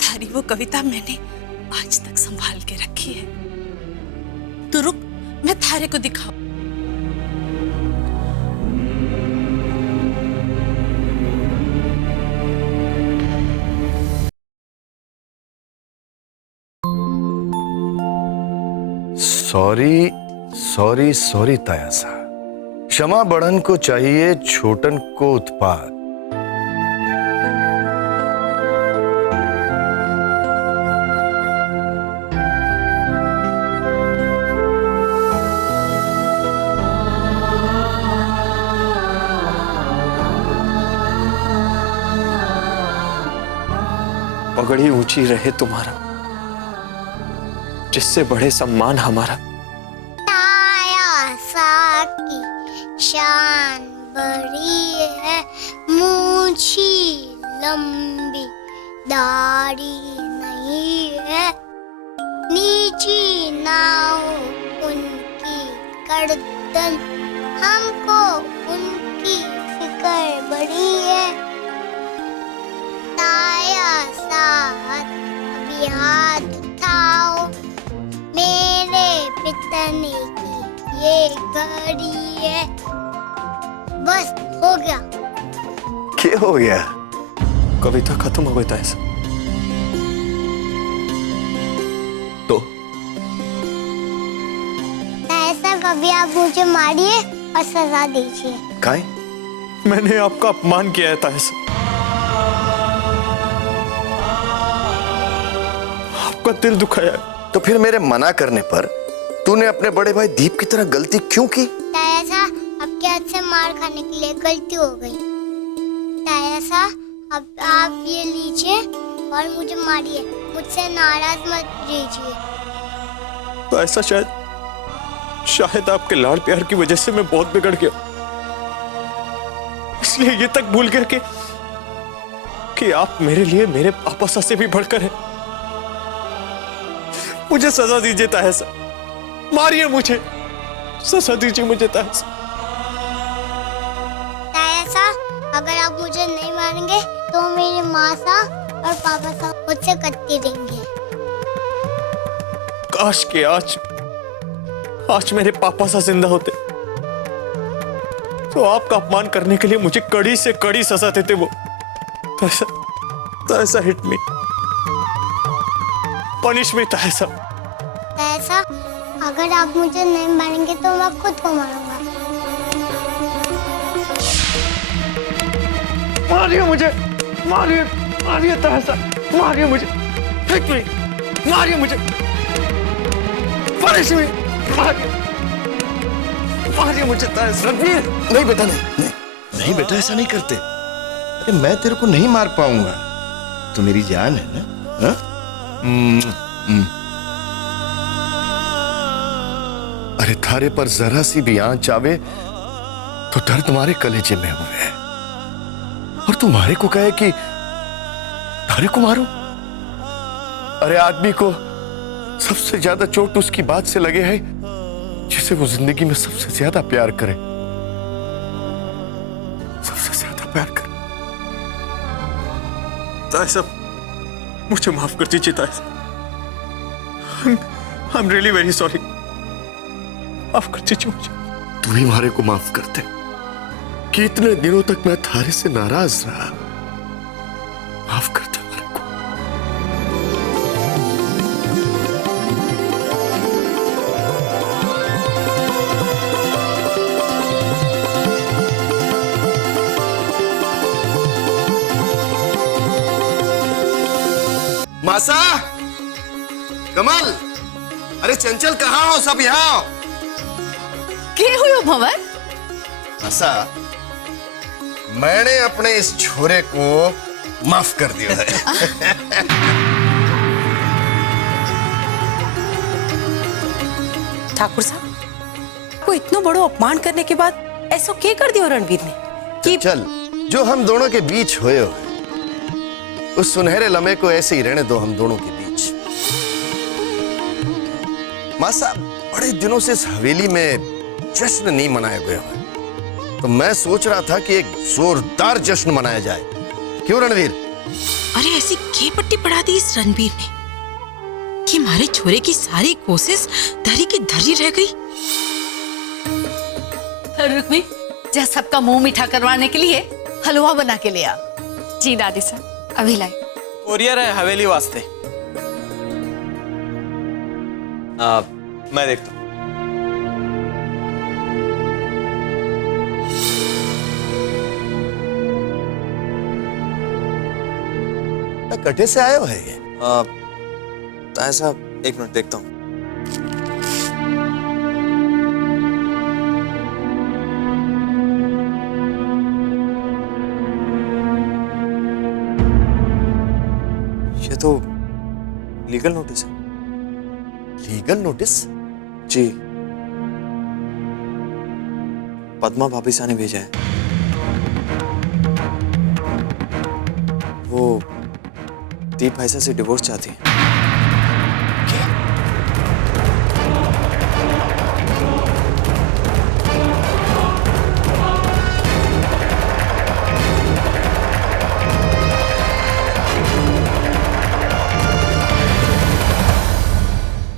थारी वो कविता मैंने आज तक संभाल के रखी है। तो रुक, मैं थारे को दिखाऊं। सॉरी सॉरी सॉरी तायासा। क्षमा बढ़न को चाहिए, छोटन को उत्पाद। पगड़ी ऊंची रहे तुम्हारा, जिससे बढ़े सम्मान हमारा। तायासा की शान बड़ी है, मूछी लंबी दाढ़ी नहीं है, नीची नाव उनकी गर्दन, हमको उनकी फिक्र बड़ी है। तायासा अभी हाथ उठाओ, मेरे पितने की ये घड़ी है। बस हो गया। क्या हो गया? कविता खत्म हो गई तायसा। तो तायासा कभी आप मुझे मारिए और सजा दीजिए। काहे? मैंने आपका अपमान किया है तायसा, आपका दिल दुखाया है। तो फिर मेरे मना करने पर तूने अपने बड़े भाई दीप की तरह गलती क्यों की? तायासा अब आपके हाथ से मार खाने के लिए गलती हो गई। ताया साहब अब आप ये लीजिए और मुझे मारिए, मुझसे नाराज मत कीजिए। तो ऐसा शायद आपके लाड़ प्यार की वजह से मैं बहुत बिगड़ गया, इसलिए ये तक भूल गया कि आप मेरे लिए मेरे पापा से भी बढ़कर हैं। मुझे सजा दीजिए ताया साहब, मारिए मुझे, सजा दीजिए मुझे ताया साहब। ताया साहब अगर आप मुझे नहीं मारेंगे तो मेरी माँ साहब और पापा साहब मुझसे कटते रहेंगे। काश के आज मेरे पापा सा जिंदा होते तो आपका अपमान करने के लिए मुझे कड़ी से कड़ी सजा देते वो। तो ऐसा हिट मी, पनिश मी ताया साहब। ताया साहब अगर आप मुझे नहीं मारेंगे तो मैं खुद को मारूंगा। मारिए मुझे, मारिए ताया साहब, मारिए मुझे, हिट मी, मारिए मुझे, पनिश मी, मारिए मुझे ताया साहब। नहीं बेटा, नहीं बेटा, ऐसा नहीं करते। अरे मैं तेरे को नहीं मार पाऊंगा, तो मेरी जान है ना। हा? अरे थारे पर जरा सी भी आंच आवे तो दर्द तुम्हारे कलेजे में हुए, और तुम्हारे को कहे कि थारे को मारो। अरे आदमी को सबसे ज्यादा चोट उसकी बात से लगे है जिसे वो जिंदगी में सबसे ज्यादा प्यार करे, सबसे ज्यादा प्यार करे। ताया साहब मुझे माफ कर दीजिए ताया साहब, I am really very sorry, माफ कर दीजिए मुझे। तू ही हमारे को माफ करते कि इतने दिनों तक मैं थारे से नाराज रहा। माफ करते हमारे को। मासा, कमल, अरे चंचल कहाँ हो? सब यहाँ आओ। के हुयो भंवर? मासा, मैंने अपने इस छोरे को माफ कर दिया है। ठाकुर साहब को इतना बड़ो अपमान करने के बाद ऐसा क्या कर दिया रणवीर ने कि चल, जो हम दोनों के बीच हुए हो, उस सुनहरे लम्हे को ऐसे ही रहने दो हम दोनों के बीच। मासा, बड़े दिनों से इस हवेली में जश्न नहीं मनाया गया है, तो मैं सोच रहा था कि एक जोरदार जश्न मनाया जाए। क्यों रणवीर? अरे ऐसी के पट्टी पढ़ा दी इस रणवीर ने कि हमारे छोरे की सारी कोशिश धरी की धरी रह गई। रुक्मी, जा सबका मुंह मीठा करवाने के लिए हलवा बना के ले आ। जी दादी साहब, अभी लाई। कोरियर है हवेली वास्ते। मैं देखता हूँ। कटे से आए हो है ये? ताया साहब एक मिनट देखता हूँ। ये तो लीगल नोटिस है। Legal notice? जी, पद्मा भाभी सा ने भेजा है। वो दीप भाई से डिवोर्स चाहती है।